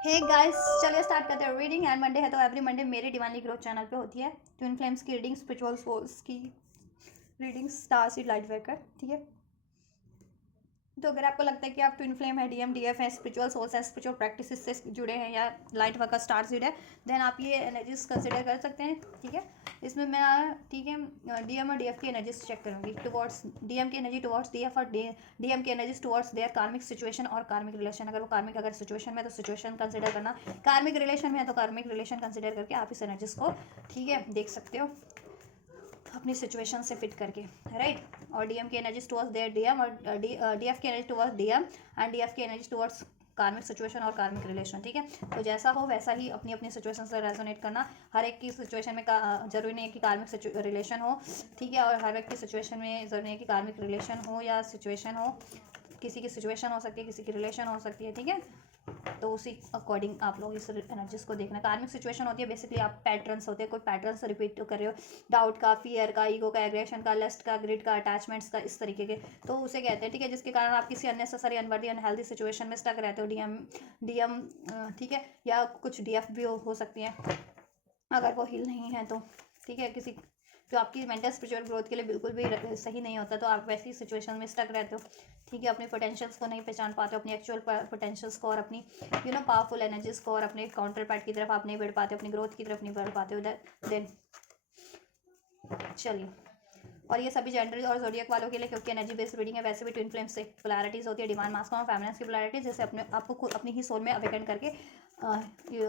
Hey guys, चलिए start करते हैं रीडिंग। एंड मंडे है तो एवरी मंडे मेरे डिवाइनली ग्रोथ चैनल पे होती है ट्विन फ्लेम्स की रीडिंग, स्पिरिचुअल सोल्स की reading, star seed light worker. ठीक है, तो अगर आपको लगता है कि आप ट्विन फ्लेम है, डीएम डीएफ है, स्पिरिचुअल सोल्स है, स्पिरिचुअल प्रैक्टिसेस से जुड़े हैं या लाइट वर्कर स्टार सीड है, देन आप ये एनर्जीज कंसिडर कर सकते हैं। ठीक है, इसमें मैं ठीक है डीएम और डीएफ की एनर्जीज चेक करूंगी टुवर्ड्स डीएम की एनर्जी टुवर्ड्स डीएफ और डीएम की एनर्जीज टुवर्ड्स देयर कार्मिक सिचुएशन और कार्मिक रिलेशन। अगर वो कार्मिक अगर सिचुएशन में तो सिचुएशन कंसिडर करना, कार्मिक रिलेशन में है तो कार्मिक रिलेशन कंसिडर करके आप इस एनर्जीज को ठीक है देख सकते हो अपनी सिचुएशन से फिट करके, राइट। और डीएम की एनर्जीज टुवर्ड्स देयर डीएम और डीएफ की energy towards DM and DF की एनर्जी टुवर्ड्स कार्मिक सिचुएशन और कार्मिक रिलेशन। ठीक है, तो जैसा हो वैसा ही अपनी अपनी सिचुएशन से रेजोनेट करना। हर एक की सिचुएशन में जरूरी नहीं है कि कार्मिक रिलेशन हो, ठीक है, और हर एक की सिचुएशन में जरूरी नहीं है कि कार्मिक रिलेशन हो या सिचुएशन हो। किसी की सिचुएशन हो सकती है, किसी की रिलेशन हो सकती है। ठीक है, तो उसी अकॉर्डिंग आप लोग इस एनर्जीज को देखना। कार्मिक सिचुएशन होती है बेसिकली आप पैटर्न्स होते हैं, कोई पैटर्न्स रिपीट कर रहे हो, डाउट का, फियर का, ईगो का, एग्रेशन का, लस्ट का, ग्रिड का, अटैचमेंट्स का, इस तरीके के, तो उसे कहते हैं। ठीक है, जिसके कारण आप किसी अननेसेसरी, अनवर्दी, अनहेल्दी सिचुएशन में स्टक रहते हो। डीएम डीएम ठीक है, या कुछ डीएफ भी हो सकती हैं अगर वो हील नहीं है तो। ठीक है, किसी जो आपकी मेंटल स्पिरिचुअल ग्रोथ के लिए बिल्कुल भी सही नहीं होता, तो आप वैसी सिचुएशन में स्टक रहते हो। ठीक है, अपने पोटेंशियल्स को नहीं पहचान पाते हो, अपनी एक्चुअल पोटेंशियल्स को और अपनी पावरफुल एनर्जीज को, और अपने काउंटर पार्ट की तरफ आप नहीं बढ़ पाते, अपनी ग्रोथ की तरफ नहीं बढ़ पाते हो। देन चलिए, और ये सभी जेंडर और जोडियक वालों के लिए, क्योंकि एनर्जी बेस्ड रीडिंग है। वैसे भी ट्विन फ्लेम्स से पोलैरिटीज होती है, डिवाइन मास्कुलिन और फेमिनिन की पोलैरिटीज, जैसे अपने आपको खुद अपनी ही सोल में अवेकन करके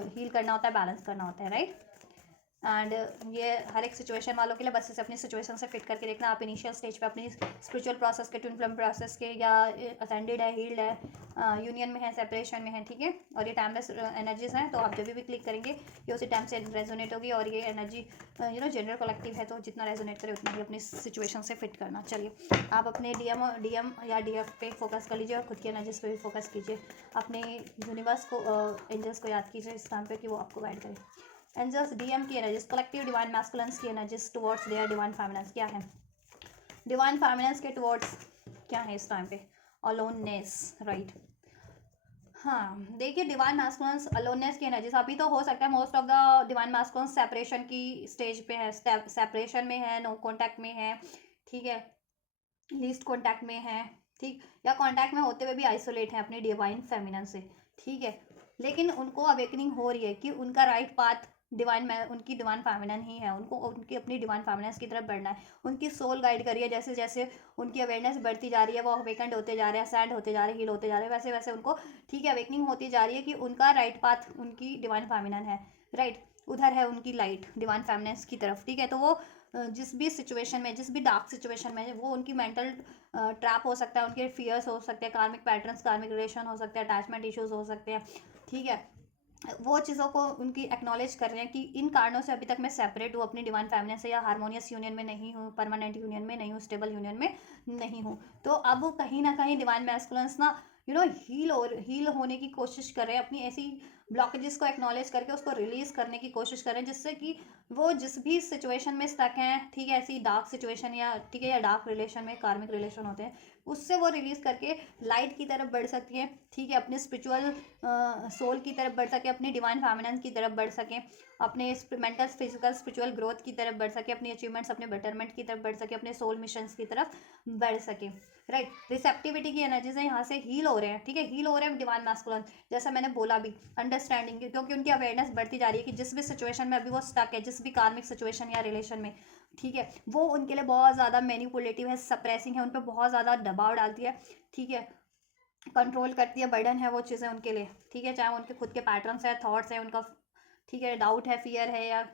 हील करना होता है, बैलेंस करना होता है, राइट। एंड ये हर एक सिचुएशन वालों के लिए बस इसे अपनी सिचुएशन से फिट करके देखना। आप इनिशियल स्टेज पे अपनी स्पिरिचुअल प्रोसेस के, ट्विन फ्लेम प्रोसेस के, या असेंडेड है, हील्ड है, यूनियन में है, सेपरेशन में है। ठीक है, और ये टाइमलेस एनर्जीज हैं, तो आप जब भी क्लिक करेंगे ये उसी टाइम से रेजोनेट होगी। और ये एनर्जी जनरल कलेक्टिव है, तो जितना रेजोनेट करे उतना ही अपनी सिचुएशन से फिट करना। चलिए, आप अपने डीएम या डीएफ पे फोकस कर लीजिए और खुद की एनर्जीज पे भी फोकस कीजिए। अपने यूनिवर्स को, एंजल्स को याद कीजिए इस टाइम पे कि वो आपको गाइड करें। एंजल्स, डीएम की एनर्जीज, कलेक्टिव डिवाइन मैस्कुलिन्स की energies towards their divine feminines क्या है? डिवाइन फेमिनिन्स के टुवर्ड्स क्या है इस टाइम पे? Aloneness, right. हाँ, देखिए, डिवाइन मैस्कुलिन्स अलोननेस की एनर्जीज अभी तो हो सकता है most of the divine masculines separation की स्टेज पे है, सेपरेशन में है, नो कॉन्टैक्ट में है। ठीक है, लीस्ट कॉन्टैक्ट में है, ठीक, या कॉन्टैक्ट में होते हुए भी आइसोलेट है अपने डिवाइन फेमिनिन से। ठीक है, लेकिन उनको अवेकनिंग हो रही है कि उनका राइट पाथ डिवाइन में, उनकी डिवाइन फेमिनिन ही है, उनको उनकी अपनी डिवाइन फेमिनिन की तरफ बढ़ना है। उनकी सोल गाइड करिए, जैसे जैसे उनकी अवेयरनेस बढ़ती जा रही है, वो अवेकेंड होते जा रहे हैं, सैंड होते जा रहे हैं, हील होते जा रहे हैं, वैसे वैसे उनको ठीक है अवेकनिंग होती जा रही है कि उनका राइट पाथ उनकी डिवाइन फेमिनिन है, राइट। उधर है उनकी लाइट डिवाइन फेमिनिन की तरफ। ठीक है, तो वो जिस भी सिचुएशन में, जिस भी डार्क सिचुएशन में, वो उनकी मेंटल ट्रैप हो सकता है, उनके फियर्स हो सकते हैं, कार्मिक पैटर्न्स, कार्मिक रिलेशन हो सकते हैं, अटैचमेंट इश्यूज हो सकते हैं। ठीक है, वो चीज़ों को उनकी एक्नॉलेज कर रहे हैं कि इन कारणों से अभी तक मैं सेपरेट हूँ अपनी डिवाइन फैमिली से, या हारमोनियस यूनियन में नहीं हूँ, परमानेंट यूनियन में नहीं हूँ, स्टेबल यूनियन में नहीं हूँ। तो अब कहीं ना कहीं डिवाइन मैस्कुलिन्स ना हील होने की कोशिश कर रहे हैं, अपनी ऐसी ब्लॉकेजेस को एक्नॉलेज करके उसको रिलीज करने की कोशिश कर रहे हैं, जिससे कि वो जिस भी सिचुएशन में स्टक हैं, ठीक है, ऐसी डार्क सिचुएशन या ठीक है, या डार्क रिलेशन में, कार्मिक रिलेशन होते हैं, उससे वो रिलीज करके लाइट की तरफ बढ़ सकती है। ठीक है, अपने स्पिरिचुअल सोल की तरफ बढ़ सके, अपनी डिवाइन फेमिनिन की तरफ बढ़ सके, अपने मेंटल, फिजिकल, स्पिरिचुअल ग्रोथ की तरफ बढ़ सके, अपनी अचीवमेंट्स, अपने बेटरमेंट की तरफ बढ़ सके, अपने सोल मिशंस की तरफ बढ़ सके, राइट। रिसेप्टिविटी की एनर्जी से यहाँ से हील हो रहे हैं। ठीक है, हील हो रहे हैं डिवाइन मैस्कुलिन, जैसा मैंने बोला भी, अंडरस्टैंडिंग, क्योंकि उनकी अवेयरनेस बढ़ती जा रही है कि जिस भी सिचुएशन में अभी वो स्टक है, जिस भी कार्मिक सिचुएशन या रिलेशन में, ठीक है, वो उनके लिए बहुत ज़्यादा मैनिपुलेटिव है, सप्रेसिंग है, उन पर बहुत ज़्यादा दबाव डालती है। ठीक है, कंट्रोल करती है, बर्डन है वो चीज़ें उनके लिए। ठीक है, चाहे उनके खुद के पैटर्न्स है, थॉट्स है उनका, ठीक है, डाउट है, फियर है, या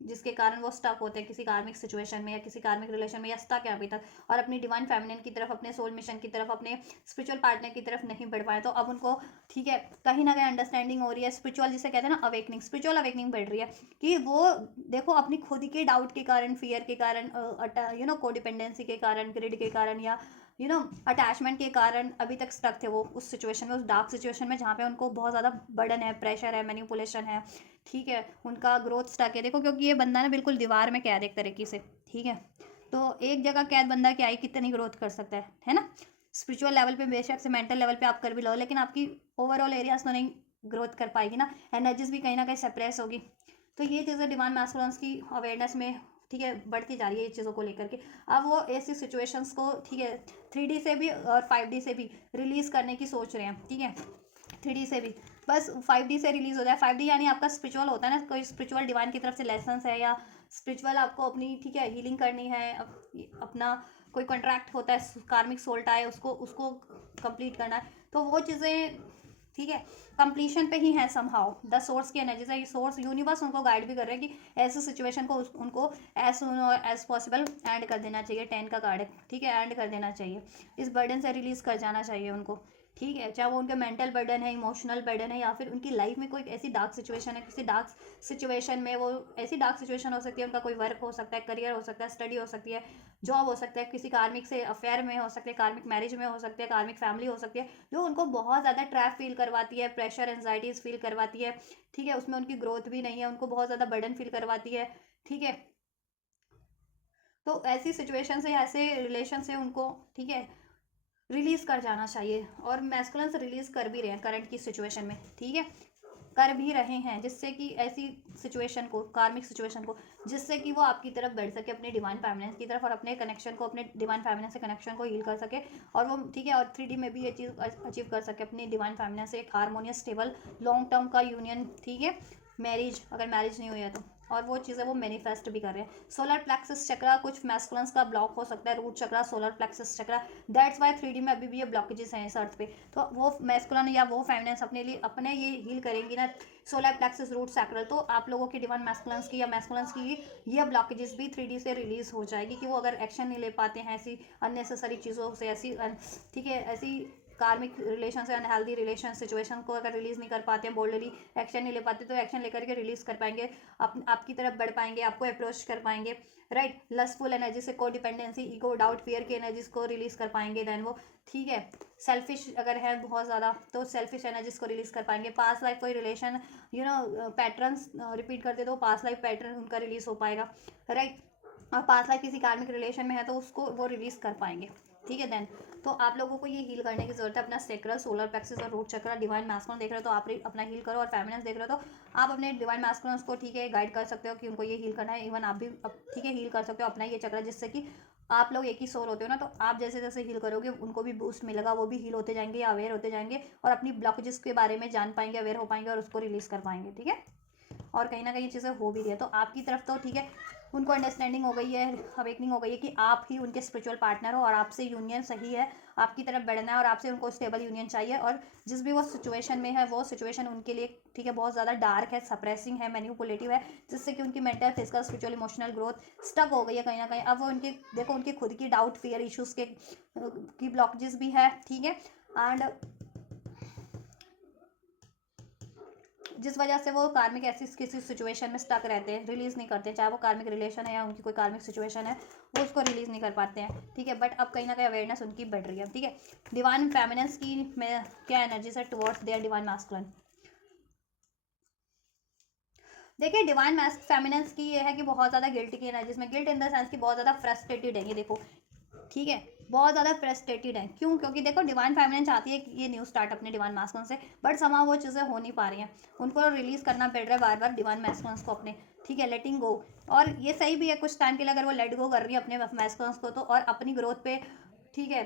जिसके कारण वो स्टक होते हैं किसी कार्मिक सिचुएशन में या किसी कार्मिक रिलेशन में, या स्टक है अभी तक, और अपनी डिवाइन फेमिनिन की तरफ, अपने सोल मिशन की तरफ, अपने स्पिरिचुअल पार्टनर की तरफ नहीं बढ़ पाए। तो अब उनको ठीक है कहीं ना कहीं अंडरस्टैंडिंग हो रही है, स्पिरिचुअल जिसे कहते हैं ना अवेकनिंग, स्पिरिचुअल अवेकनिंग बढ़ रही है कि वो देखो अपनी खुद के डाउट के कारण, फियर के कारण, कोडिपेंडेंसी के कारण, ग्रिड के कारण, या अटैचमेंट के कारण अभी तक स्टक थे वो उस सिचुएशन में, उस डार्क सिचुएशन में, जहाँ पे उनको बहुत ज़्यादा बर्डन है, प्रेशर है, मैनिपुलेशन है। ठीक है, उनका ग्रोथ स्टक है। देखो, क्योंकि ये बंदा ना बिल्कुल दीवार में कैद एक तरीके से। ठीक है, तो एक जगह कैद बंदा क्या ही कितनी ग्रोथ कर सकता है ना। स्पिरिचुअल लेवल पे बेशक से, मेंटल लेवल पे आप कर भी लो, लेकिन आपकी ओवरऑल एरियाज तो नहीं ग्रोथ कर पाएगी ना, एनर्जीज भी कहीं ना कहीं सप्रेस होगी। तो ये चीज़ें डिवाइन मैस्कुलिन्स की अवेयरनेस में, ठीक है, बढ़ती जा रही है ये चीज़ों को लेकर के। अब वो ऐसी सिचुएशंस को, ठीक है, 3D से भी और 5D से भी रिलीज़ करने की सोच रहे हैं, ठीक है, 3D से भी, बस 5D से रिलीज़ हो जाए। 5D यानी आपका स्पिरिचुअल होता है ना, कोई स्पिरिचुअल डिवाइन की तरफ से लेसन्स है, या स्पिरिचुअल आपको अपनी, ठीक है, हीलिंग करनी है, अपना कोई कॉन्ट्रैक्ट होता है, कार्मिक सोल्ट आए उसको उसको कंप्लीट करना है, तो वो चीज़ें, ठीक है, कंप्लीशन पे ही है समहाउ। द सोर्स की एनर्जी से, सोर्स यूनिवर्स उनको गाइड भी कर रहे हैं कि ऐसी सिचुएशन को उनको as soon as possible end कर देना चाहिए। 10 का कार्ड है, ठीक है, एंड कर देना चाहिए, इस बर्डन से रिलीज कर जाना चाहिए उनको, ठीक है, चाहे वो उनके मेंटल बर्डन है, इमोशनल बर्डन है, या फिर उनकी लाइफ में कोई ऐसी डार्क सिचुएशन है, किसी डार्क सिचुएशन में, वो ऐसी डार्क सिचुएशन हो सकती है, उनका कोई वर्क हो सकता है, करियर हो सकता है, स्टडी हो सकती है, जॉब हो सकता है, किसी कार्मिक से अफेयर में हो सकते हैं, कार्मिक मैरिज में हो सकते हैं, कार्मिक फैमिली हो सकती है, जो उनको बहुत ज़्यादा ट्रैप फील करवाती है, प्रेशर एंजाइटीज फील करवाती है, ठीक है, उसमें उनकी ग्रोथ भी नहीं है, उनको बहुत ज़्यादा बर्डन फील करवाती है, ठीक है। तो ऐसी सिचुएशन से, ऐसे रिलेशन से उनको, ठीक है, रिलीज कर जाना चाहिए। और मैस्कुलिन्स रिलीज कर भी रहे हैं करंट की सिचुएशन में, ठीक है, कर भी रहे हैं, जिससे कि ऐसी सिचुएशन को, कार्मिक सिचुएशन को, जिससे कि वो आपकी तरफ बढ़ सके, अपने डिवाइन फेमिनिन की तरफ, और अपने कनेक्शन को, अपने डिवाइन फेमिनिन से कनेक्शन को हील कर सके, और वो, ठीक है, और 3D में भी ये चीज़ अचीव कर सके, अपनी डिवाइन फेमिनिन से एक हारमोनियस स्टेबल लॉन्ग टर्म का यूनियन, ठीक है, मैरिज, अगर मैरिज नहीं हुई है तो। और वो चीज़ें वो मैनिफेस्ट भी कर रहे हैं। सोलर प्लेक्सस चक्रा कुछ मैस्कुलिन्स का ब्लॉक हो सकता है, root chakra, solar plexus chakra, that's why 3D में अभी भी ये ब्लॉकेजेस हैं इस अर्थ पे। तो वो मैस्कुलिन या वो फेमिनिन्स अपने लिए, अपने ये हील करेंगी ना, सोलर प्लेक्सस, रूट सैक्रल, तो आप लोगों की डिवाइन मैस्कुलिन्स की या मैस्कुलिन्स की ये ब्लॉकेजेस भी 3D से रिलीज हो जाएगी, कि वो अगर एक्शन नहीं ले पाते हैं ऐसी अननेसेसरी चीज़ों से, ऐसी, ठीक है, ऐसी कार्मिक रिलेशन से, अनहेल्दी रिलेशन सिचुएशन को अगर रिलीज नहीं कर पाते हैं, बोल्डली एक्शन नहीं ले पाते, तो एक्शन लेकर के रिलीज कर पाएंगे, आपकी तरफ बढ़ पाएंगे, आपको अप्रोच कर पाएंगे, राइट। लस्टफुल एनर्जी से, को डिपेंडेंसी, ईगो, डाउट, फियर की एनर्जीज को रिलीज कर पाएंगे, देन वो, ठीक है, सेल्फिश अगर है बहुत ज़्यादा, तो सेल्फिश एनर्जीज को रिलीज कर पाएंगे। पास्ट लाइफ कोई रिलेशन, पैटर्न्स रिपीट करते, तो पास्ट लाइफ पैटर्न उनका रिलीज हो पाएगा, राइट। और पास्ट लाइफ किसी कार्मिक रिलेशन में है तो उसको वो रिलीज कर पाएंगे, ठीक है। देन तो आप लोगों को ये हील करने की जरूरत है, अपना सेक्रल, सोलर प्लेक्सस और रूट चक्र, डिवाइन मैस्कुलिन देख रहे हो तो आप अपना हील करो, और फेमिनिन देख रहे हो तो आप अपने डिवाइन मैस्कुलिन को, ठीक है, गाइड कर सकते हो कि उनको ये हील करना है। इवन आप भी, ठीक है, हील कर सकते हो अपना ये चक्र, जिससे कि आप लोग एक ही सोल होते हो ना, तो आप जैसे जैसे हील करोगे उनको भी बूस्ट मिलेगा, वो भी हील होते जाएंगे या अवेयर होते जाएंगे, और अपनी ब्लॉकेजेस के बारे में जान पाएंगे, अवेयर हो पाएंगे, और उसको रिलीज कर पाएंगे, ठीक है। और कहीं ना कहीं ये चीज़ें हो भी रही है, तो आपकी तरफ तो, ठीक है, उनको अंडरस्टैंडिंग हो गई है, अवेकनिंग हो गई है कि आप ही उनके स्पिरिचुअल पार्टनर हो, और आपसे यूनियन सही है, आपकी तरफ बढ़ना है, और आपसे उनको स्टेबल यूनियन चाहिए। और जिस भी वो सिचुएशन में है, वो सिचुएशन उनके लिए, ठीक है, बहुत ज़्यादा डार्क है, सप्रेसिंग है, मैनिपुलेटिव है, जिससे कि उनकी mental, physical, spiritual, emotional growth stuck हो गई है कहीं ना कहीं। अब वो उनके, देखो, उनकी खुद की डाउट, फियर इशूज़ के की ब्लॉकेजेस भी है, ठीक है, एंड जिस वजह से वो कार्मिक ऐसी किसी सिचुएशन में स्टक रहते हैं, रिलीज नहीं करते, चाहे वो कार्मिक रिलेशन है या उनकी कोई कार्मिक सिचुएशन है, वो उसको रिलीज नहीं कर पाते हैं, ठीक है। बट अब कहीं ना कहीं अवेयरनेस उनकी बढ़ रही है, ठीक है। डिवाइन फेमिनिन्स की में क्या एनर्जीज है टुवर्ड्स देयर डिवाइन मैस्कुलिन? देखिए, डिवाइन फेमिनिन्स की ये है कि बहुत ज़्यादा गिल्ट की एनर्जीज में, गिल्ट इन द सेंस की बहुत ज़्यादा फ्रस्ट्रेटेड है ये, देखो, ठीक है, बहुत ज़्यादा फ्रस्ट्रेटेड है। क्यों? क्योंकि देखो, डिवाइन फेमिनिन चाहती है कि ये न्यू स्टार्ट अपने डिवाइन मैस्कुलिन से, बट समा वो चीज़ें हो नहीं पा रही हैं, उनको रिलीज करना पड़ रहा है बार बार डिवाइन मैस्कुलिन को अपने, ठीक है, लेटिंग गो। और ये सही भी है कुछ टाइम के लिए, अगर वो लेट गो कर रही है अपने मैस्कुलिन को, तो और अपनी ग्रोथ पे, ठीक है,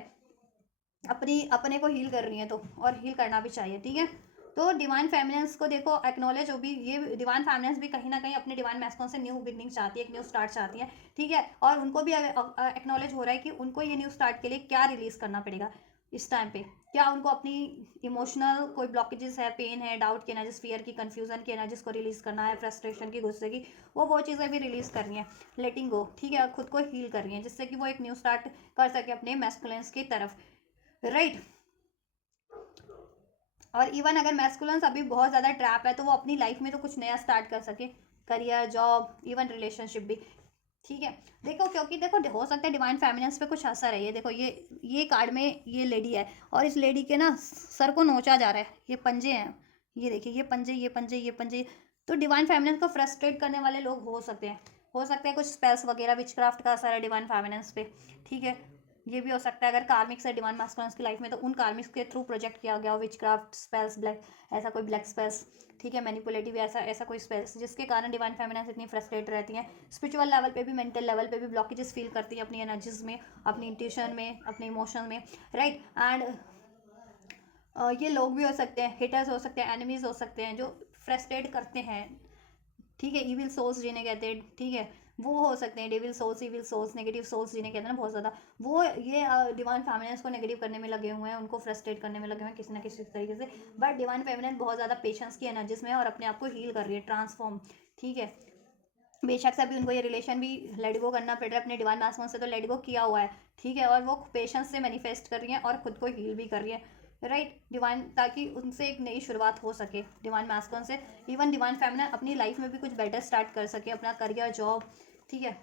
अपने को हील कर रही है, तो और हील करना भी चाहिए, ठीक है। तो डिवाइन फेमिनिन्स को देखो, एक्नॉलेज हो भी, ये डिवाइन फेमिनिन्स भी कहीं ना कहीं अपने डिवाइन मैस्कुलिन से न्यू बिगनिंग चाहती है, एक न्यू स्टार्ट चाहती है, ठीक है। और उनको भी एक्नॉलेज हो रहा है कि उनको ये न्यू स्टार्ट के लिए क्या रिलीज करना पड़ेगा इस टाइम पे। क्या उनको अपनी इमोशनल कोई ब्लॉकेजेस है, पेन है, डाउट की एनर्जीज, फियर की, कंफ्यूजन की एनर्जीज को रिलीज करना है, फ्रस्ट्रेशन की, गुस्से की, वो चीज़ें भी रिलीज करनी है, लेटिंग गो, ठीक है, खुद को हील करनी है, जिससे कि वो एक न्यू स्टार्ट कर सके अपने मैस्कुलिन्स की तरफ, राइट। और इवन अगर मैस्कुलिन्स अभी बहुत ज़्यादा ट्रैप है, तो वो अपनी लाइफ में तो कुछ नया स्टार्ट कर सके, करियर, जॉब, इवन रिलेशनशिप भी, ठीक है। देखो, क्योंकि देखो, हो सकता है डिवाइन फेमिनिन्स पे कुछ असर है, ये देखो, ये कार्ड में ये लेडी है, और इस लेडी के ना सर को नोचा जा रहा है, ये पंजे हैं, ये देखिए, ये पंजे, ये पंजे, ये पंजे। तो डिवाइन फेमिनिन्स को फ्रस्ट्रेट करने वाले लोग हो सकते हैं, कुछ स्पेल्स वगैरह, विचक्राफ्ट का असर है डिवाइन फेमिनिन्स पे, ठीक है। ये भी हो सकता है अगर कार्मिक्स है डिवाइन मास्कुलिन्स की लाइफ में, तो उन कार्मिक्स के थ्रू प्रोजेक्ट किया गया हो विच क्राफ्ट स्पेल्स, ब्लैक, ऐसा कोई ब्लैक स्पेल्स, ठीक है, मैनिपुलेटिव, ऐसा ऐसा कोई स्पेल्स जिसके कारण डिवाइन फेमिनिन्स इतनी फ्रस्ट्रेट रहती हैं, स्पिरिचुअल लेवल पे भी, मेंटल लेवल पे भी ब्लॉकेजेस फील करती हैं अपनी एनर्जीज में, अपनी इंट्यूशन में, अपने इमोशन में, राइट। एंड ये लोग भी हो सकते हैं, हिटर्स हो सकते हैं, एनिमीज हो सकते हैं जो फ्रस्ट्रेट करते हैं, ठीक है, इविल सोल्स जिन्हें कहते हैं, ठीक है, वो हो सकते हैं, devil souls, evil souls, negative souls जिन्हें कहते हैं ना बहुत ज़्यादा, वो ये डिवाइन फेमिनिन्स को नेगेटिव करने में लगे हुए हैं, उनको फ्रस्ट्रेट करने में लगे हुए हैं किसी ना किसी तरीके से। बट डिवाइन फेमिनिन बहुत ज़्यादा पेशेंस की एनर्जीज में है और अपने आप को हील कर रही है, ट्रांसफॉर्म, ठीक है। बेशक से अभी उनको ये रिलेशन भी लेट गो करना पड़ रहा है अपने डिवाइन मास्कुलिन से, तो लेट गो किया हुआ है, ठीक है, और वो पेशेंस से मैनिफेस्ट कर रही है और खुद को हील भी कर रही है, राइट, डिवाइन, ताकि उनसे एक नई शुरुआत हो सके डिवाइन मास्कुलिन से। इवन डिवाइन फेमिनिन अपनी लाइफ में भी कुछ बेटर स्टार्ट कर सके, अपना करियर, जॉब, ठीक है,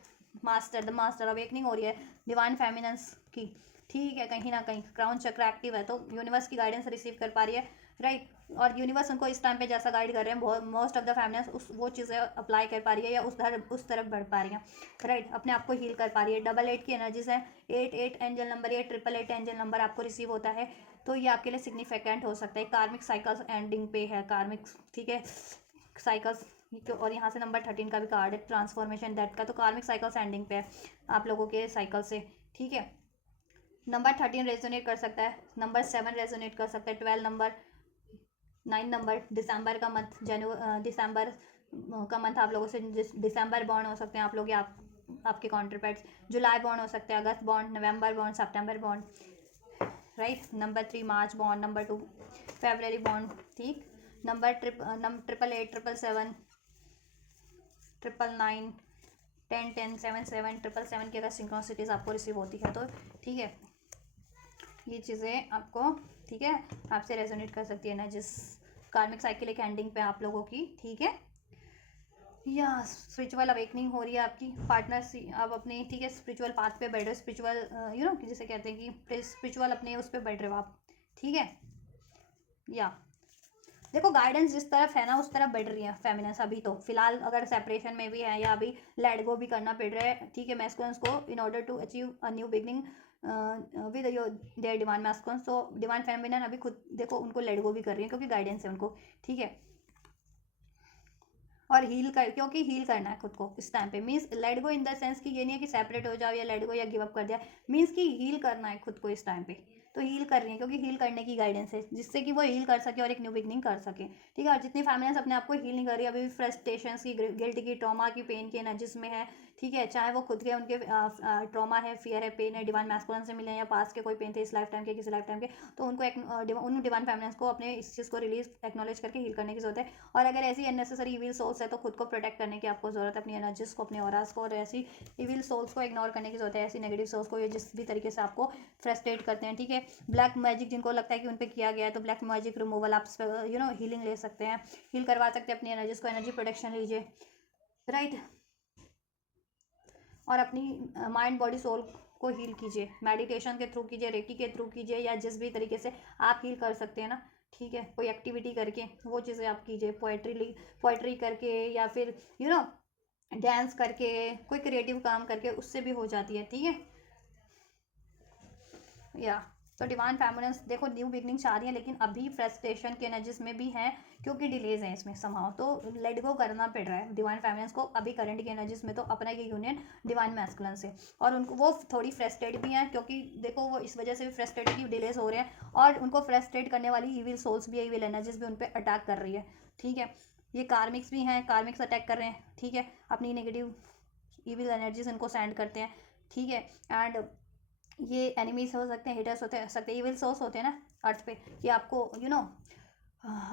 मास्टर अवेकनिंग हो रही है डिवाइन फेमिनिन्स की, ठीक है, कहीं ना कहीं क्राउन चक्र एक्टिव है, तो यूनिवर्स की गाइडेंस रिसीव कर पा रही है, राइट, और यूनिवर्स उनको इस टाइम पे जैसा गाइड कर रहे हैं, मोस्ट ऑफ द फेमिनिन्स उस वो चीज़ें अप्लाई कर पा रही है या उस तरफ बढ़ पा रही हैं, राइट, अपने आप को हील कर पा रही है। 88 की एनर्जीज है, 88 एंजल नंबर, 888 एंजल नंबर आपको रिसीव होता है, तो ये आपके लिए सिग्निफिकेंट हो सकता है। कार्मिक साइकिल्स एंडिंग पे है, कार्मिक, ठीक है, साइकिल्स, और यहाँ से नंबर 13 का भी कार्ड है, ट्रांसफॉर्मेशन दैट का, तो कार्मिक साइकिल्स एंडिंग पे है आप लोगों के साइकिल से, ठीक है। नंबर 13 रेजोनेट कर सकता है, नंबर 7 रेजोनेट कर सकता है, 12 नंबर, 9 नंबर, दिसंबर का मंथ, दिसंबर का मंथ आप लोगों से, दिसंबर बॉर्न हो सकते हैं आप लोग, या आपके काउंटरपार्ट्स, जुलाई बॉर्न हो सकते हैं, अगस्त बॉर्न, नवंबर बॉर्न, सितंबर बॉर्न, राइट, नंबर 3 मार्च बॉर्न, नंबर 2 फरवरी बॉर्न, ठीक, नंबर 888, 777, 999, 10 10 7 7 777 की अगर सिंक्रोनिसिटीज आपको रिसीव होती है तो, ठीक है, ये चीज़ें आपको, ठीक है, आपसे रेजोनेट कर सकती है ना, जिस कार्मिक साइकिल एक एंडिंग पे आप लोगों की, ठीक है, या स्पिरिचुअल अवेकनिंग हो रही है आपकी, पार्टनर आप अपने, ठीक है, स्पिरिचुअल पाथ पे बढ़ रहे हो, स्पिरिचुअल जिसे कहते हैं कि स्पिरिचुअल अपने उस पर बढ़ रहे हो आप, ठीक है, या देखो गाइडेंस जिस तरफ है ना उस तरफ बढ़ रही है फेमिनिन्स अभी, तो फिलहाल अगर सेपरेशन में भी है या अभी लेट गो भी करना पड़ रहा है, ठीक है, मैस्कुलिन्स को, in order to achieve a new beginning with your their divine masculines, तो डिवाइन फेमिनिन अभी खुद देखो उनको लेट गो भी कर रही है क्योंकि गाइडेंस है उनको, ठीक है, और हील कर, क्योंकि हील करना है खुद को इस टाइम पे, means let go in the sense कि ये नहीं है कि सेपरेट हो जाओ या लेट गो या गिव अप कर दिया, मीन्स कि हील करना है खुद को इस टाइम पे, तो हील कर रही है क्योंकि हील करने की गाइडेंस है जिससे कि वो हील कर सके और एक न्यू बिगनिंग कर सके, ठीक है। और जितनी फैमिलीज अपने आप को हील नहीं कर रही अभी भी फ्रस्ट्रेशन की, गिल्ट की, ट्रॉमा की, पेन की एनर्जीज में है, ठीक है, चाहे वो खुद के उनके ट्रॉमा है, फियर है, पेन है, डिवाइन मैस्कुलिन से मिले या पास के कोई पेन थे इस लाइफ टाइम के, किसी लाइफ टाइम के, तो उनको उन डिवाइन फैमिलीज को अपने इस चीज़ को रिलीज एक्नॉलेज करके हील करने की जरूरत है। और अगर ऐसी अननेसेसरी इविल सोल्स है तो खुद को प्रोटेक्ट करने की आपको जरूरत है, अपनी एनर्जीज को, अपने ऑरास को, और ऐसी इविल सोल्स को इग्नोर करने की जरूरत है, ऐसी नेगेटिव सोल्स को ये जिस भी तरीके से आपको फ्रस्ट्रेट करते हैं, ठीक है। ब्लैक मैजिक जिनको लगता है कि उन पर किया गया है तो ब्लैक मैजिक रिमूवल आप हीलिंग ले सकते हैं, हील करवा सकते हैं अपनी एनर्जीज को, एनर्जी प्रोटेक्शन लीजिए, राइट, और अपनी माइंड बॉडी सोल को हील कीजिए, मेडिटेशन के थ्रू कीजिए, रेकी के थ्रू कीजिए, या जिस भी तरीके से आप हील कर सकते हैं ना, ठीक है, कोई एक्टिविटी करके वो चीज़ें आप कीजिए, पोएट्री करके, या फिर डांस करके, कोई क्रिएटिव काम करके, उससे भी हो जाती है, ठीक है, या तो डिवाइन फेमिनिन्स देखो न्यू बिगनिंग चाह रही है लेकिन अभी फ्रस्ट्रेशन के एनर्जीज में भी हैं क्योंकि डिलेज हैं इसमें समाव, तो लेट गो करना पड़ रहा है डिवाइन फेमिनिन्स को अभी करंट की एनर्जीज में, तो अपना ये यूनियन डिवाइन मैस्कुलिन से, और उनको वो थोड़ी फ्रस्ट्रेट भी हैं क्योंकि देखो वो इस वजह से भी फ्रस्ट्रेटेड की डिलेज हो रहे हैं, और उनको फ्रस्ट्रेट करने वाली ईविल सोल्स भी, ईविल एनर्जीज भी उन पर अटैक कर रही है, ठीक है, ये कार्मिक्स भी हैं, कार्मिक्स अटैक कर रहे हैं, ठीक है, अपनी नेगेटिव ईविल एनर्जीज उनको सेंड करते हैं, ठीक है। एंड ये एनिमीज हो सकते हैं, हिटर्स होते हैं, सकते इविल सोर्स होते हैं ना अर्थ पे, ये आपको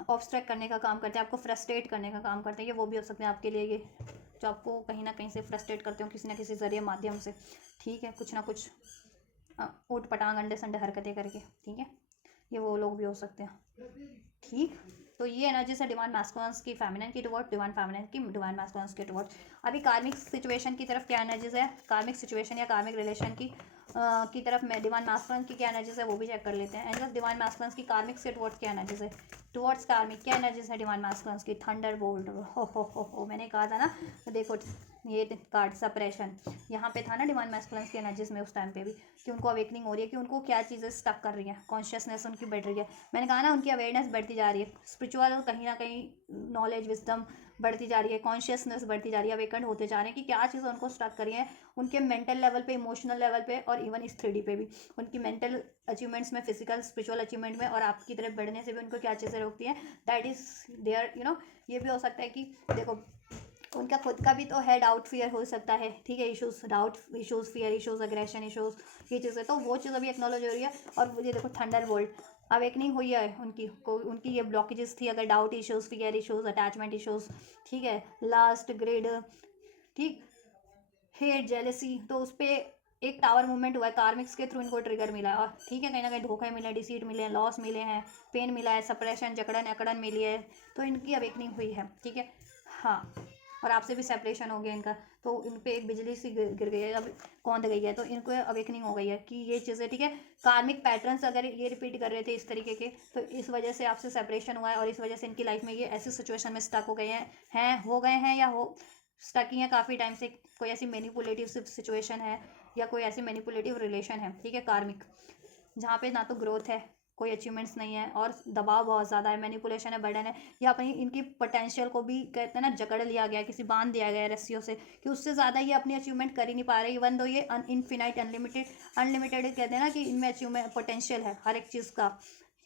ऑब्स्ट्रैक्ट करने का काम करते हैं, आपको फ्रस्ट्रेट करने का काम करते हैं, ये वो भी हो सकते हैं आपके लिए, ये जो आपको कहीं ना कहीं से फ्रस्ट्रेट करते हो किसी ना किसी जरिए माध्यम से, ठीक है, कुछ ना कुछ ऊट पटांग अंडे संडे हरकतें करके, ठीक है, ये वो लोग भी हो सकते हैं, ठीक। तो ये एनर्जीज है डिवाइन मैस्कुलिन्स की फेमिनिन की टुवर्ड्स, डिवाइन फेमिनिन की डिवाइन मैस्कुलिन्स के टुवर्ड्स। अभी कार्मिक सिचुएशन की तरफ क्या एनर्जीज है, कार्मिक सिचुएशन या कार्मिक रिलेशन की तरफ में डिवाइन मैस्कुलिन की क्या एनर्जीज है वो भी चेक कर लेते हैं, एंड डिवाइन मैस्कुलिन्स की कार्मिक से टुवर्ड्स क्या एनर्जीज है, टुवर्ड्स कार्मिक क्या एनर्जीज है डिवाइन मास्कुलिन्स की? थंडर बोल्ट, हो मैंने कहा था ना। तो देखो ये कार्ड सप्रेशन यहाँ पे था ना डिवाइन मास्कुलिन्स की एनर्जीज में उस टाइम पे भी, कि उनको अवेकनिंग हो रही है, कि उनको क्या चीज़ें स्टक कर रही हैं, कॉन्शियसनेस उनकी बढ़ रही है। मैंने कहा ना उनकी अवेयरनेस बढ़ती जा रही है, स्पिरिचुअल कहीं ना कहीं नॉलेज विजडम बढ़ती जा रही है, कॉन्शियसनेस बढ़ती जा रही है, अवेकन होते जा रहे हैं कि क्या चीज़ें उनको स्टक करी हैं उनके मेंटल लेवल पे, इमोशनल लेवल पे, और इवन इस 3D पे भी। उनकी मेंटल अचीवमेंट्स में, फिजिकल स्पिरिचुअल अचीवमेंट में और आपकी तरफ बढ़ने से भी उनको क्या चीज़ें रोकती हैं, दैट इज़ देयर ये भी हो सकता है कि देखो उनका खुद का भी तो है, डाउट फियर हो सकता है, ठीक है, issues, doubt issues, fear issues, aggression issues, ये चीज़ें, तो वो चीज़ अभी एक्नॉलेज हो रही है। और ये देखो थंडर बोल्ट, अवेकनिंग हुई है उनकी उनकी ये ब्लॉकेजेस थी अगर, doubt issues, fear issues, attachment issues, ठीक है, लास्ट ग्रेड, ठीक, हेट, जेलेसी, तो उस पर एक टावर मूवमेंट हुआ है कार्मिक्स के थ्रू, इनको ट्रिगर मिला है, और ठीक है, कहीं ना कहीं धोखे मिले हैं, डिसीट मिले हैं, लॉस मिले हैं, पेन मिला है, सप्रेशन, जकड़न अकड़न मिली है, तो इनकी अवेकनिंग हुई है, ठीक है। हाँ, और आपसे भी सेपरेशन हो गया इनका, तो इन पे एक बिजली सी गिर गई है, अब कौंध गई है, तो इनको अवेकनिंग हो गई है कि ये चीज़ें, ठीक है, कार्मिक पैटर्न्स अगर ये रिपीट कर रहे थे इस तरीके के, तो इस वजह से आपसे सेपरेशन हुआ है, और इस वजह से इनकी लाइफ में ये ऐसी सिचुएशन में स्टक हो गए हैं हो गए हैं, या हो स्टक ही हैं काफ़ी टाइम से, कोई ऐसी मैनिपुलेटिव सिचुएशन है, या कोई ऐसी मैनिपुलेटिव रिलेशन है, ठीक है, कार्मिक, जहाँ पे ना तो ग्रोथ है, कोई अचीवमेंट्स नहीं है, और दबाव बहुत ज़्यादा है, मैनिपुलेशन है, बर्डन है, या अपनी इनकी पोटेंशियल को भी कहते हैं ना जकड़ लिया गया, किसी बांध दिया गया है रस्सियों से, कि उससे ज़्यादा ये अपनी अचीवमेंट कर ही नहीं पा रहे, इवन दो ये इनफिनाइट अनलिमिटेड कहते हैं ना कि इनमें अचीवमेंट पोटेंशियल है हर एक चीज़ का,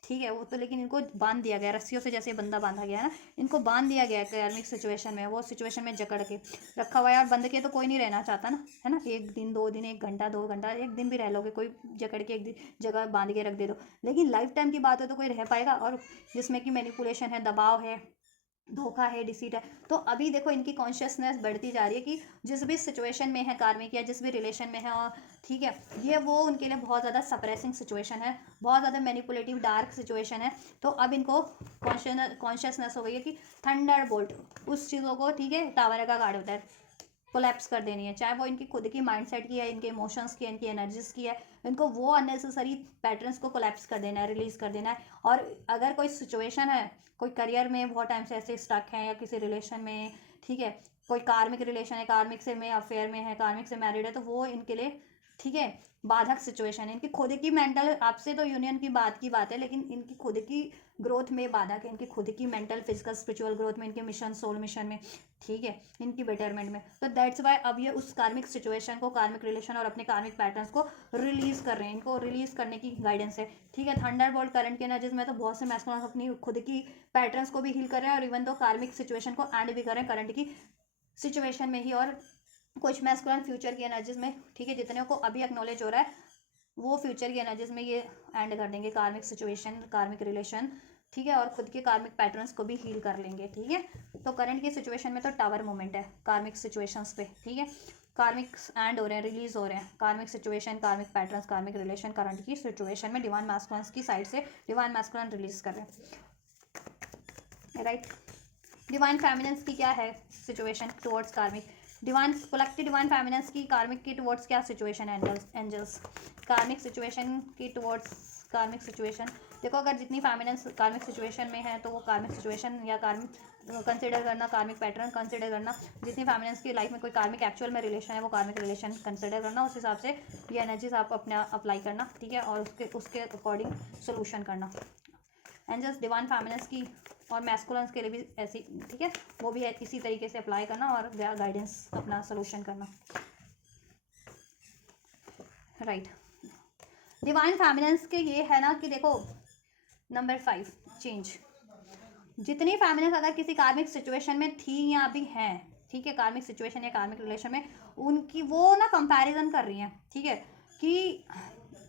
ठीक है, वो तो, लेकिन इनको बांध दिया गया रस्सियों से, जैसे बंदा बांधा गया है ना, इनको बांध दिया गया है कार्मिक सिचुएशन में, वो सिचुएशन में जकड़ के रखा हुआ है, और बंद के तो कोई नहीं रहना चाहता ना, है ना, एक दिन, 2 दिन, 1 घंटा, 2 घंटा, एक दिन भी रह लोगे, कोई जकड़ के एक दिन जगह बांध के रख दे दो, लेकिन लाइफ टाइम की बात है तो कोई रह पाएगा, और जिसमें कि मैनिपुलेशन है, दबाव है, धोखा है, डिसीट है, तो अभी देखो इनकी कॉन्शियसनेस बढ़ती जा रही है कि जिस भी सिचुएशन में है कार्मिक, या जिस भी रिलेशन में है, और ठीक है, ये वो उनके लिए बहुत ज़्यादा सप्रेसिंग सिचुएशन है, बहुत ज़्यादा मैनिपुलेटिव डार्क सिचुएशन है, तो अब इनको कॉन्शियसनेस हो गई है कि थंडर बोल्ट उस चीज़ों को, ठीक है, टावर का गार्ड होता है, कोलैप्स कर देनी है, चाहे वो इनकी खुद की माइंडसेट की है, इनके इमोशंस की है, इनकी एनर्जीज की है, इनको वो अननेसेसरी पैटर्न्स को कोलैप्स कर देना है, रिलीज कर देना है। और अगर कोई सिचुएशन है, कोई करियर में बहुत टाइम से ऐसे स्टक है, या किसी रिलेशन में, ठीक है, कोई कार्मिक रिलेशन है, कार्मिक से में अफेयर में है, कार्मिक से मैरिड है, तो वो इनके लिए, ठीक है, बाधक सिचुएशन है, इनकी खुद की मेंटल, आपसे तो यूनियन की बात है, लेकिन इनकी खुद की ग्रोथ में बाधक है, इनकी खुद की मेंटल, फिजिकल, स्पिरिचुअल ग्रोथ में, इनके मिशन, सोल मिशन में, ठीक है, इनकी बेटरमेंट में, तो दैट्स वाई अब ये उस कार्मिक सिचुएशन को, कार्मिक रिलेशन और अपने कार्मिक पैटर्न्स को रिलीज कर रहे हैं, इनको रिलीज करने की गाइडेंस है, ठीक है। थंडरबोल्ट करंट के एनर्जीज में तो बहुत से मैस्कुलिन्स अपनी खुद की पैटर्न्स को भी हील कर रहे हैं, और इवन दो कार्मिक सिचुएशन को एंड भी कर रहे हैं करंट की सिचुएशन में ही, और कुछ मैस्कुलिन फ्यूचर की एनर्जीज में, ठीक है, जितने को अभी एक्नॉलेज हो रहा है वो फ्यूचर की एनर्जीज में ये एंड कर देंगे कार्मिक सिचुएशन, कार्मिक रिलेशन, ठीक है, और खुद के कार्मिक पैटर्न्स को भी हील कर लेंगे, ठीक है। तो करंट की सिचुएशन में तो टावर मोमेंट है कार्मिक सिचुएशंस पे, ठीक है, कार्मिक एंड हो रहे हैं, रिलीज हो रहे हैं, कार्मिक सिचुएशन, कार्मिक पैटर्न्स, कार्मिक रिलेशन करंट की सिचुएशन में डिवाइन मैस्कुलिन्स की साइड से डिवाइन मैस्कुलिन रिलीज कर रहे हैं, राइट। डिवाइन फेमिनिन्स की क्या है सिचुएशन टुवर्ड्स कार्मिक, डिवाइन कलेक्टिव डिवाइन फेमिनिन्स की कार्मिक की टुवर्ड्स क्या सिचुएशन है, एंजल्स कार्मिक सिचुएशन की टुवर्ड्स कार्मिक सिचुएशन, देखो अगर जितनी फेमिनिन्स कार्मिक सिचुएशन में है तो वो कार्मिक सिचुएशन या कार्मिक कंसिडर करना, कार्मिक पैटर्न कंसिडर करना, जितनी फेमिनिन्स की लाइफ में कोई कार्मिक एक्चुअल में रिलेशन है वो कार्मिक रिलेशन कंसिडर करना, उस हिसाब से ये एनर्जीज आप अपने अप्लाई करना, ठीक है, और उसके अकॉर्डिंग सोल्यूशन करना। एंजल्स डिवाइन फेमिनिन्स की और मैस्कुलिन्स के लिए भी ऐसी, ठीक है, वो भी इसी तरीके से अप्लाई करना और गाइडेंस अपना सोल्यूशन करना, राइट। डिवाइन फेमिनिन्स के ये है ना कि देखो नंबर 5 चेंज, जितनी फेमिनिन्स अगर किसी कार्मिक सिचुएशन में थी या अभी हैं, ठीक है, कार्मिक सिचुएशन या कार्मिक रिलेशन में, उनकी वो ना कंपैरिजन कर रही हैं, ठीक है, कि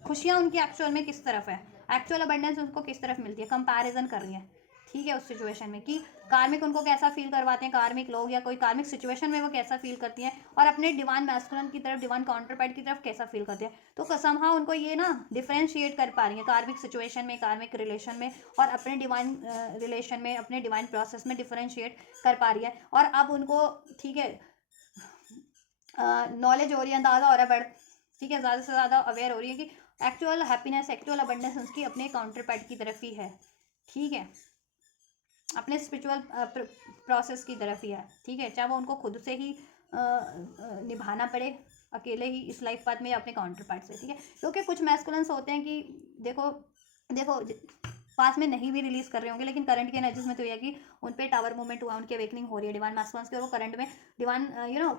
खुशियाँ उनकी एक्चुअल में किस तरफ है, एक्चुअल अबंडेंस उनको किस तरफ मिलती है, कंपैरिजन कर रही हैं, ठीक है, उस सिचुएशन में कि कार्मिक उनको कैसा फील करवाते हैं, कार्मिक लोग या कोई कार्मिक सिचुएशन में वो कैसा फील करती हैं, और अपने डिवाइन मैस्कुलिन की तरफ, डिवाइन काउंटरपार्ट की तरफ कैसा फील करते हैं, तो समहाउ उनको ये ना डिफरेंशिएट कर पा रही है कार्मिक सिचुएशन में, कार्मिक रिलेशन में, और अपने डिवाइन रिलेशन में, अपने डिवाइन प्रोसेस में डिफरेंशिएट कर पा रही है, और अब उनको, ठीक है, नॉलेज हो रही है, अंदाज़ा हो रहा है बढ़, ठीक है, ज़्यादा से ज़्यादा अवेयर हो रही है कि एक्चुअल हैप्पीनेस, एक्चुअल अबंडेंस उसकी अपने काउंटर पार्ट की तरफ ही है, ठीक है, अपने स्पिरिचुअल प्रोसेस की तरफ ही है, ठीक है, चाहे वो उनको खुद से ही निभाना पड़े अकेले ही इस लाइफ पाथ में या अपने काउंटर पार्ट से, ठीक है, क्योंकि कुछ मैस्कुलेंस होते हैं कि देखो देखो पास में नहीं भी रिलीज कर रहे होंगे, लेकिन करंट के एनर्जीज में तो यह कि उन पे टावर मूवमेंट हुआ, उनकी अवेकनिंग हो रही है डिवाइन मैस्कुलेंस की, और वो करंट में डिवाइन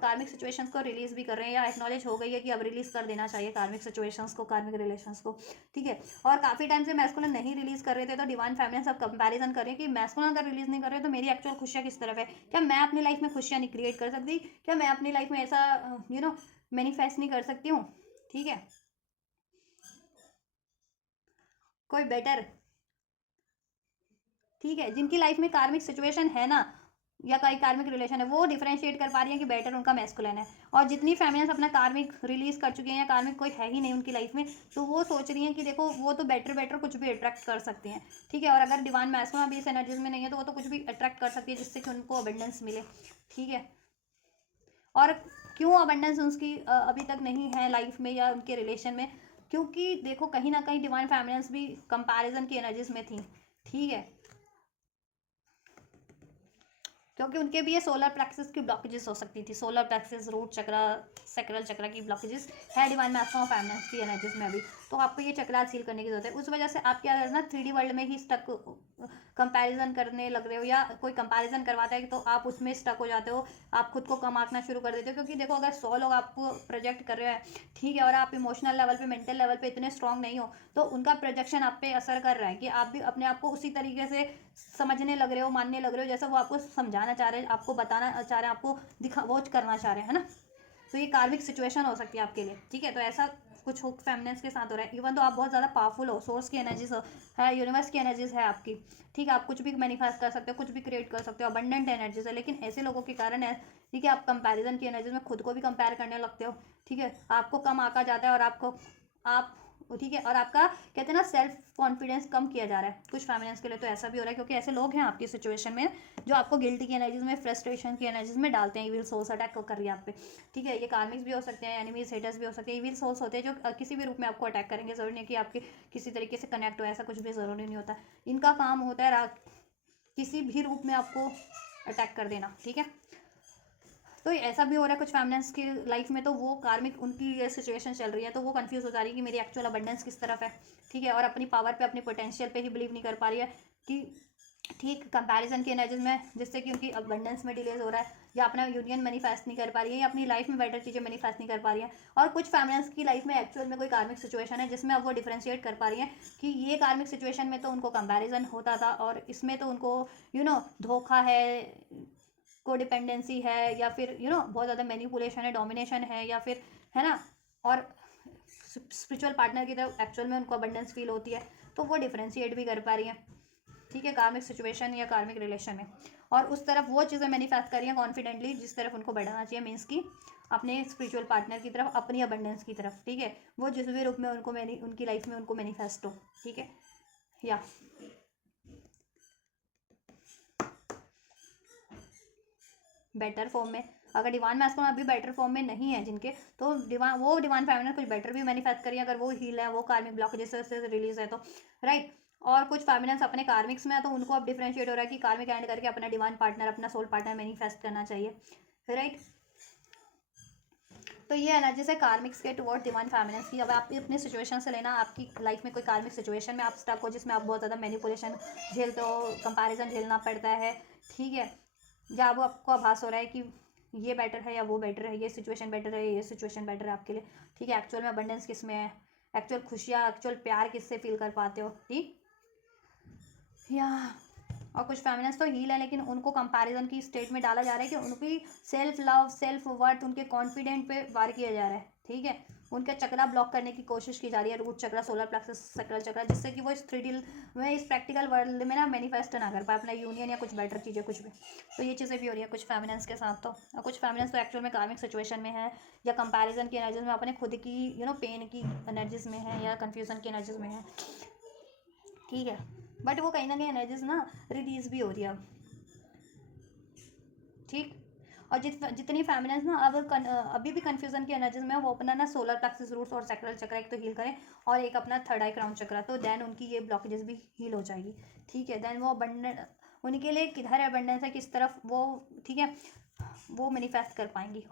कार्मिक सिचुएशंस को रिलीज भी कर रहे हैं, या एक्नॉलेज हो गई है कि अब रिलीज कर देना चाहिए कार्मिक सिचुएशंस को, कार्मिक रिलेशंस को, ठीक है। और काफी टाइम से मैस्कुलिन नहीं रिलीज कर रहे थे, तो डिवाइन फैमिली सब कंपैरिजन कर रहे हैं कि मैस्कुलिन अगर रिलीज नहीं कर रहे तो मेरी एक्चुअल खुशियाँ किस तरफ है, क्या मैं अपनी लाइफ में खुशियाँ नहीं क्रिएट कर सकती, क्या मैं अपनी लाइफ में ऐसा मैनिफेस्ट नहीं कर सकती हूँ, ठीक है। कोई बेटर, ठीक है, जिनकी लाइफ में कार्मिक सिचुएशन है ना, या कोई कार्मिक रिलेशन है, वो डिफरेंशिएट कर पा रही है कि बेटर उनका मैस्कुलिन है। और जितनी फैमिलीज अपना कार्मिक रिलीज कर चुकी हैं या कार्मिक कोई है ही नहीं उनकी लाइफ में, तो वो सोच रही हैं कि देखो वो तो बेटर बेटर कुछ भी अट्रैक्ट कर सकती हैं, ठीक है। और अगर डिवाइन मैस्कुलिन अभी इस एनर्जीज में नहीं है, तो वो तो कुछ भी अट्रैक्ट कर सकती है जिससे कि उनको अबेंडेंस मिले, ठीक है। और क्यों अबेंडेंस उसकी अभी तक नहीं है लाइफ में या उनके रिलेशन में, क्योंकि देखो कहीं ना कहीं डिवाइन फैमिलीज भी कंपैरिजन की एनर्जीज में थी, ठीक है, क्योंकि उनके भी ये सोलर प्लेक्सस की ब्लॉकेजेस हो सकती थी, सोलर प्लेक्सस, रूट चक्रा, सैक्रल चक्रा की ब्लॉकेजेस है डिवाइन मैस्कुलिन फैमिलीज की एनर्जीज में अभी, तो आपको ये चक्रा सील करने की जरूरत है। उस वजह से आप क्या करना, 3D वर्ल्ड में ही स्टक कंपैरिजन करने लग रहे हो, या कोई कंपैरिजन करवाता है तो आप उसमें स्टक हो जाते हो, आप खुद को कम आंकना शुरू कर देते हो, क्योंकि देखो अगर 100 लोग आपको प्रोजेक्ट कर रहे हैं, ठीक है, और आप इमोशनल लेवल पे, मेंटल लेवल पे इतने स्ट्रांग नहीं हो, तो उनका प्रोजेक्शन आप पे असर कर रहा है कि आप भी अपने आप को उसी तरीके से समझने लग रहे हो, मानने लग रहे हो जैसा वो आपको समझाना चाह रहे हैं, आपको बताना चाह रहे हैं, आपको दिखा वो करना चाह रहे हैं, है ना। तो ये कार्मिक सिचुएशन हो सकती है आपके लिए, ठीक है। तो ऐसा कुछ हुक फेमिनेंस के साथ हो रहा है, इवन तो आप बहुत ज़्यादा पावरफुल हो, सोर्स की एनर्जीज है, यूनिवर्स की एनर्जीज है आपकी, ठीक है, आप कुछ भी मैनिफेस्ट कर सकते हो, कुछ भी क्रिएट कर सकते हो, अबंडेंट एनर्जीज है, लेकिन ऐसे लोगों के कारण है, ठीक है, आप कंपैरिजन की एनर्जीज में खुद को भी कंपेयर करने लगते हो, ठीक है, आपको कम आका जाता है, और आपको आप, ठीक है, और आपका कहते हैं ना सेल्फ कॉन्फिडेंस कम किया जा रहा है कुछ फैमिलीज के लिए, तो ऐसा भी हो रहा है क्योंकि ऐसे लोग हैं आपकी सिचुएशन में जो आपको गिल्टी की एनर्जीज में, फ्रस्ट्रेशन की एनर्जीज में डालते हैं, इविल सोल्स अटैक कर रही है आप पे, ठीक है। ये कार्मिक्स भी हो सकते हैं, एनिमीज, हेटर्स भी हो सकते हैं, इविल सोल्स होते हैं जो किसी भी रूप में आपको अटैक करेंगे, जरूरी नहीं कि आपके किसी तरीके से कनेक्ट हो, ऐसा कुछ भी जरूरी नहीं होता, इनका काम होता है किसी भी रूप में आपको अटैक कर देना, ठीक है। तो ऐसा भी हो रहा है कुछ फैमिलीज की लाइफ में, तो वो कार्मिक उनकी ये सिचुएशन चल रही है, तो वो कंफ्यूज हो जा रही है कि मेरी एक्चुअल अबंडेंस किस तरफ है, ठीक है, और अपनी पावर पे, अपनी पोटेंशियल पे ही बिलीव नहीं कर पा रही है कि ठीक कंपैरिजन की एनर्जीज में, जिससे कि उनकी अबंडेंस में डिलेज हो रहा है, या अपना यूनियन मैनिफेस्ट नहीं कर पा रही है, या अपनी लाइफ में बेटर चीज़ें मैनिफेस्ट नहीं कर पा रही है। और कुछ फैमिलीज की लाइफ में एक्चुअल में कोई कार्मिक सिचुएशन है जिसमें अब वो डिफरेंशिएट कर पा रही है कि ये कार्मिक सिचुएशन में तो उनको कंपैरिजन होता था, और इसमें तो उनको धोखा है, कोडिपेंडेंसी है, या फिर बहुत ज़्यादा मैनिपुलेशन है, डोमिनेशन है, या फिर, है ना, और स्पिरिचुअल पार्टनर की तरफ एक्चुअल में उनको अबंडेंस फील होती है, तो वो डिफरेंशिएट भी कर पा रही है, ठीक है, कार्मिक सिचुएशन या कार्मिक रिलेशन में, और उस तरफ वो चीज़ें मैनिफेस्ट कर रही हैं कॉन्फिडेंटली जिस तरफ उनको बढ़ाना चाहिए, मीन्स की अपने स्पिरिचुअल पार्टनर की तरफ, अपनी अबंडेंस की तरफ, ठीक है, वो जिस भी रूप में उनको उनकी लाइफ में उनको मैनिफेस्ट हो, ठीक है, या बेटर फॉर्म में, अगर डिवाइन मैस्कुलिन अभी बेटर फॉर्म में नहीं है जिनके, तो डिवाइन फेमिनिन कुछ बेटर भी मैनिफेस्ट करिए, अगर वो हील है, वो कार्मिक ब्लॉकेजेस से रिलीज है तो, राइट। और कुछ फेमिनिन्स अपने कार्मिक्स में है, तो उनको अब डिफरेंशिएट हो रहा है कि कार्मिक एंड करके अपना डिवाइन पार्टनर, अपना सोल पार्टनर मैनिफेस्ट करना चाहिए, राइट। तो ये एनर्जी से कार्मिक्स के टुवर्ड डिवाइन फेमिनिन्स की, अब आप अपनी सिचुएशन से लेना, आपकी लाइफ में कोई कार्मिक सिचुएशन में आप स्टक हो जिसमें आप बहुत ज़्यादा मैनिपुलेशन झेलते हो, कंपैरिजन झेलना पड़ता है, ठीक है, या वो आपको आभास हो रहा है कि ये बेटर है या वो बेटर है, ये सिचुएशन बेटर है, ये सिचुएशन बेटर है आपके लिए, ठीक है, एक्चुअल में अबंडेंस किस में है, एक्चुअल खुशियाँ, एक्चुअल प्यार किससे फील कर पाते हो, ठीक, या और कुछ फेमिनिस्ट तो हील है, लेकिन उनको कंपैरिजन की स्टेट में डाला जा रहा है कि उनकी सेल्फ लव, सेल्फ वर्थ, उनके कॉन्फिडेंट पे वार किया जा रहा है, ठीक है, उनका चक्रा ब्लॉक करने की कोशिश की जा रही है, root chakra, solar plexus, sacral चक्रा, जिससे कि वो इस 3D में, इस प्रैक्टिकल वर्ल्ड में ना मैनिफेस्ट ना कर पाए अपना यूनियन या कुछ बेटर चीज़ें कुछ भी। तो ये चीज़ें भी हो रही है कुछ फेमिनिस्ट के साथ, तो और कुछ फेमिनिस्ट तो एक्चुअल में कार्मिक सिचुएशन में है, या कंपैरिजन की एनर्जीज में, अपने खुद की पेन की एनर्जीज में है, या कन्फ्यूजन की एनर्जीज में है, ठीक है, बट वो कहीं ना कहीं एनर्जीज ना रिलीज भी हो रही है अब, ठीक। और जितनी फेमिनिन्स ना अब अभी भी कंफ्यूजन की एनर्जीज में वो अपना ना सोलर प्लेक्सस, रूट्स और सैक्रल चक्र एक तो हील करें, और एक अपना थर्ड आई क्राउन चक्र, तो देन उनकी ये ब्लॉकेजेस भी हील हो जाएगी, ठीक है, देन वो उनके लिए किधर एबंडेंस है, किस तरफ वो, ठीक है, वो मैनिफेस्ट कर पाएंगी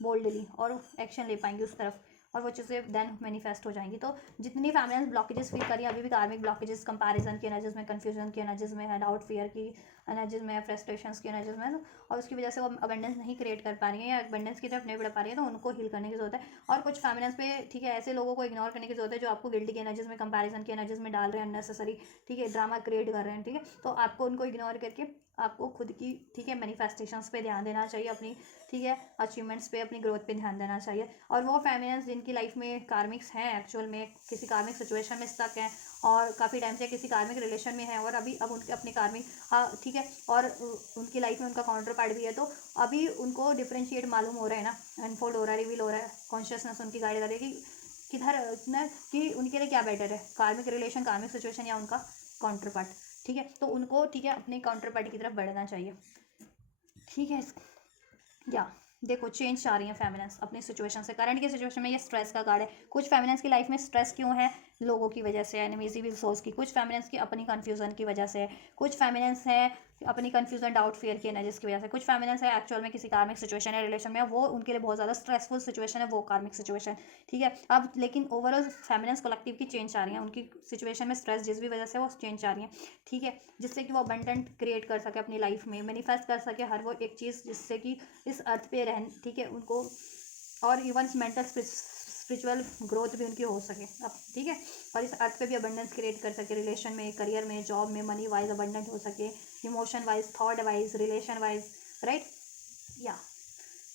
बोल्डली और एक्शन ले पाएंगी उस तरफ, और वो चीज़ें देन मैनिफेस्ट हो जाएंगी। तो जितनी फैमिलीज ब्लॉकेजेस फील करिए अभी भी, कार्मिक ब्लॉकेजेस, कंपैरिजन की एनर्जीज में, कन्फ्यूजन की एनर्जीज में है, डाउट फियर की एनर्जीज में, फ्रस्ट्रेशंस की एनर्जीज में, और उसकी वजह से वो अबंडेंस नहीं क्रिएट कर पा रही है या अबंडेंस की तरफ नहीं बढ़ पा रही है, तो उनको हील करने की जरूरत है। और कुछ फैमिलीज पे, ठीक है, ऐसे लोगों को इग्नोर करने की जरूरत है जो आपको गिल्टी की एनर्जीज में, कंपैरिजन की एनर्जीज में डाल रहे हैं अननेसेसरी, ठीक है, ड्रामा क्रिएट कर रहे हैं, ठीक है। तो आपको उनको इग्नोर करके आपको खुद की, ठीक है, मैनिफेस्टेशंस पे ध्यान देना चाहिए अपनी, ठीक है, अचीवमेंट्स पे, अपनी ग्रोथ पे ध्यान देना चाहिए। और वो फैमिलीज जिनकी लाइफ में कार्मिक्स हैं, एक्चुअल में किसी कार्मिक सिचुएशन में स्टक हैं और काफ़ी टाइम से किसी कार्मिक रिलेशन में है, और अभी अब उनके अपने कार्मिक, हाँ ठीक है, और उनकी लाइफ में उनका काउंटर पार्ट भी है, तो अभी उनको डिफ्रेंशिएट मालूम हो रहा है ना, अनफोल्ड हो रहा है, रिवील हो रहा है, कॉन्शियसनेस उनकी गाइड कर रही है कि किधर ना, कि उनके लिए क्या बेटर है, कार्मिक रिलेशन, कार्मिक सिचुएशन या उनका काउंटर पार्ट, ठीक है। तो उनको, ठीक है, अपने काउंटर पार्ट की तरफ बढ़ना चाहिए, ठीक है। या देखो चेंज आ रही है फेमिनेंस अपनी सिचुएशन से, करंट की सिचुएशन में ये स्ट्रेस का कार्ड है। कुछ फेमिनेंस की लाइफ में स्ट्रेस क्यों है, लोगों की वजह से, एनिमीज सोर्स की, कुछ फेमिनेंस की अपनी कन्फ्यूजन की वजह से, कुछ फेमिनेंस है अपनी कन्फ्यूजन, डाउट, फियर की एनर्जीज की वजह से, कुछ फेमिनेंस है एक्चुअल में किसी कार्मिक सिचुएशन या रिलेशन में, वो उनके लिए बहुत ज़्यादा स्ट्रेसफुल सिचुएशन है, वो कार्मिक सिचुएशन, ठीक है। अब लेकिन ओवरऑल फेमिनेंस कलेक्टिव की चेंज आ रही है, उनकी सिचुएशन में स्ट्रेस जिस भी वजह से वो चेंज आ रही है, ठीक है, जिससे कि वो अबंडेंट क्रिएट कर सके अपनी लाइफ में, मैनिफेस्ट कर सके हर वो एक चीज़ जिससे कि इस अर्थ पे रहन, ठीक है, उनको, और इवन मेंटल स्पिरिचुअल ग्रोथ भी उनकी हो सके अब, ठीक है, और इस अर्थ पे भी अबंडेंस क्रिएट कर सके, रिलेशन में, करियर में, जॉब में, मनी वाइज अबंडेंट हो सके, emotion wise, thought wise, relation wise, right. या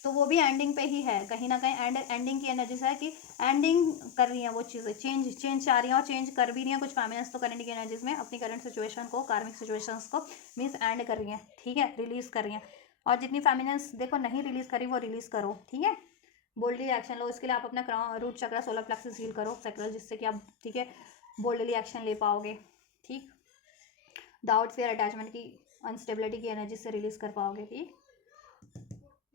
तो वो भी एंडिंग पे ही है कहीं ना कहीं, एंडिंग की एनर्जी है कि एंडिंग कर रही हैं वो चीज़ें, चेंज आ रही हैं और चेंज कर भी रही हैं कुछ फैमिलीज, तो करंट की एनर्जीज में अपनी करंट सिचुएशन को, कार्मिक सिचुएशंस को मीन्स एंड कर रही हैं, ठीक है, रिलीज कर रही हैं। और जितनी फैमिलीज देखो नहीं रिलीज करी वो रिलीज करो, ठीक है, बोल्डली एक्शन लो। इसके लिए आप अपना रूट चक्र, सोलर प्लेक्सस हील करो, सैक्रल, जिससे कि आप, ठीक है, बोल्डली एक्शन ले पाओगे, ठीक, डाउट, फियर, अटैचमेंट की, अनस्टेबिलिटी की एनर्जी से रिलीज कर पाओगे, ठीक।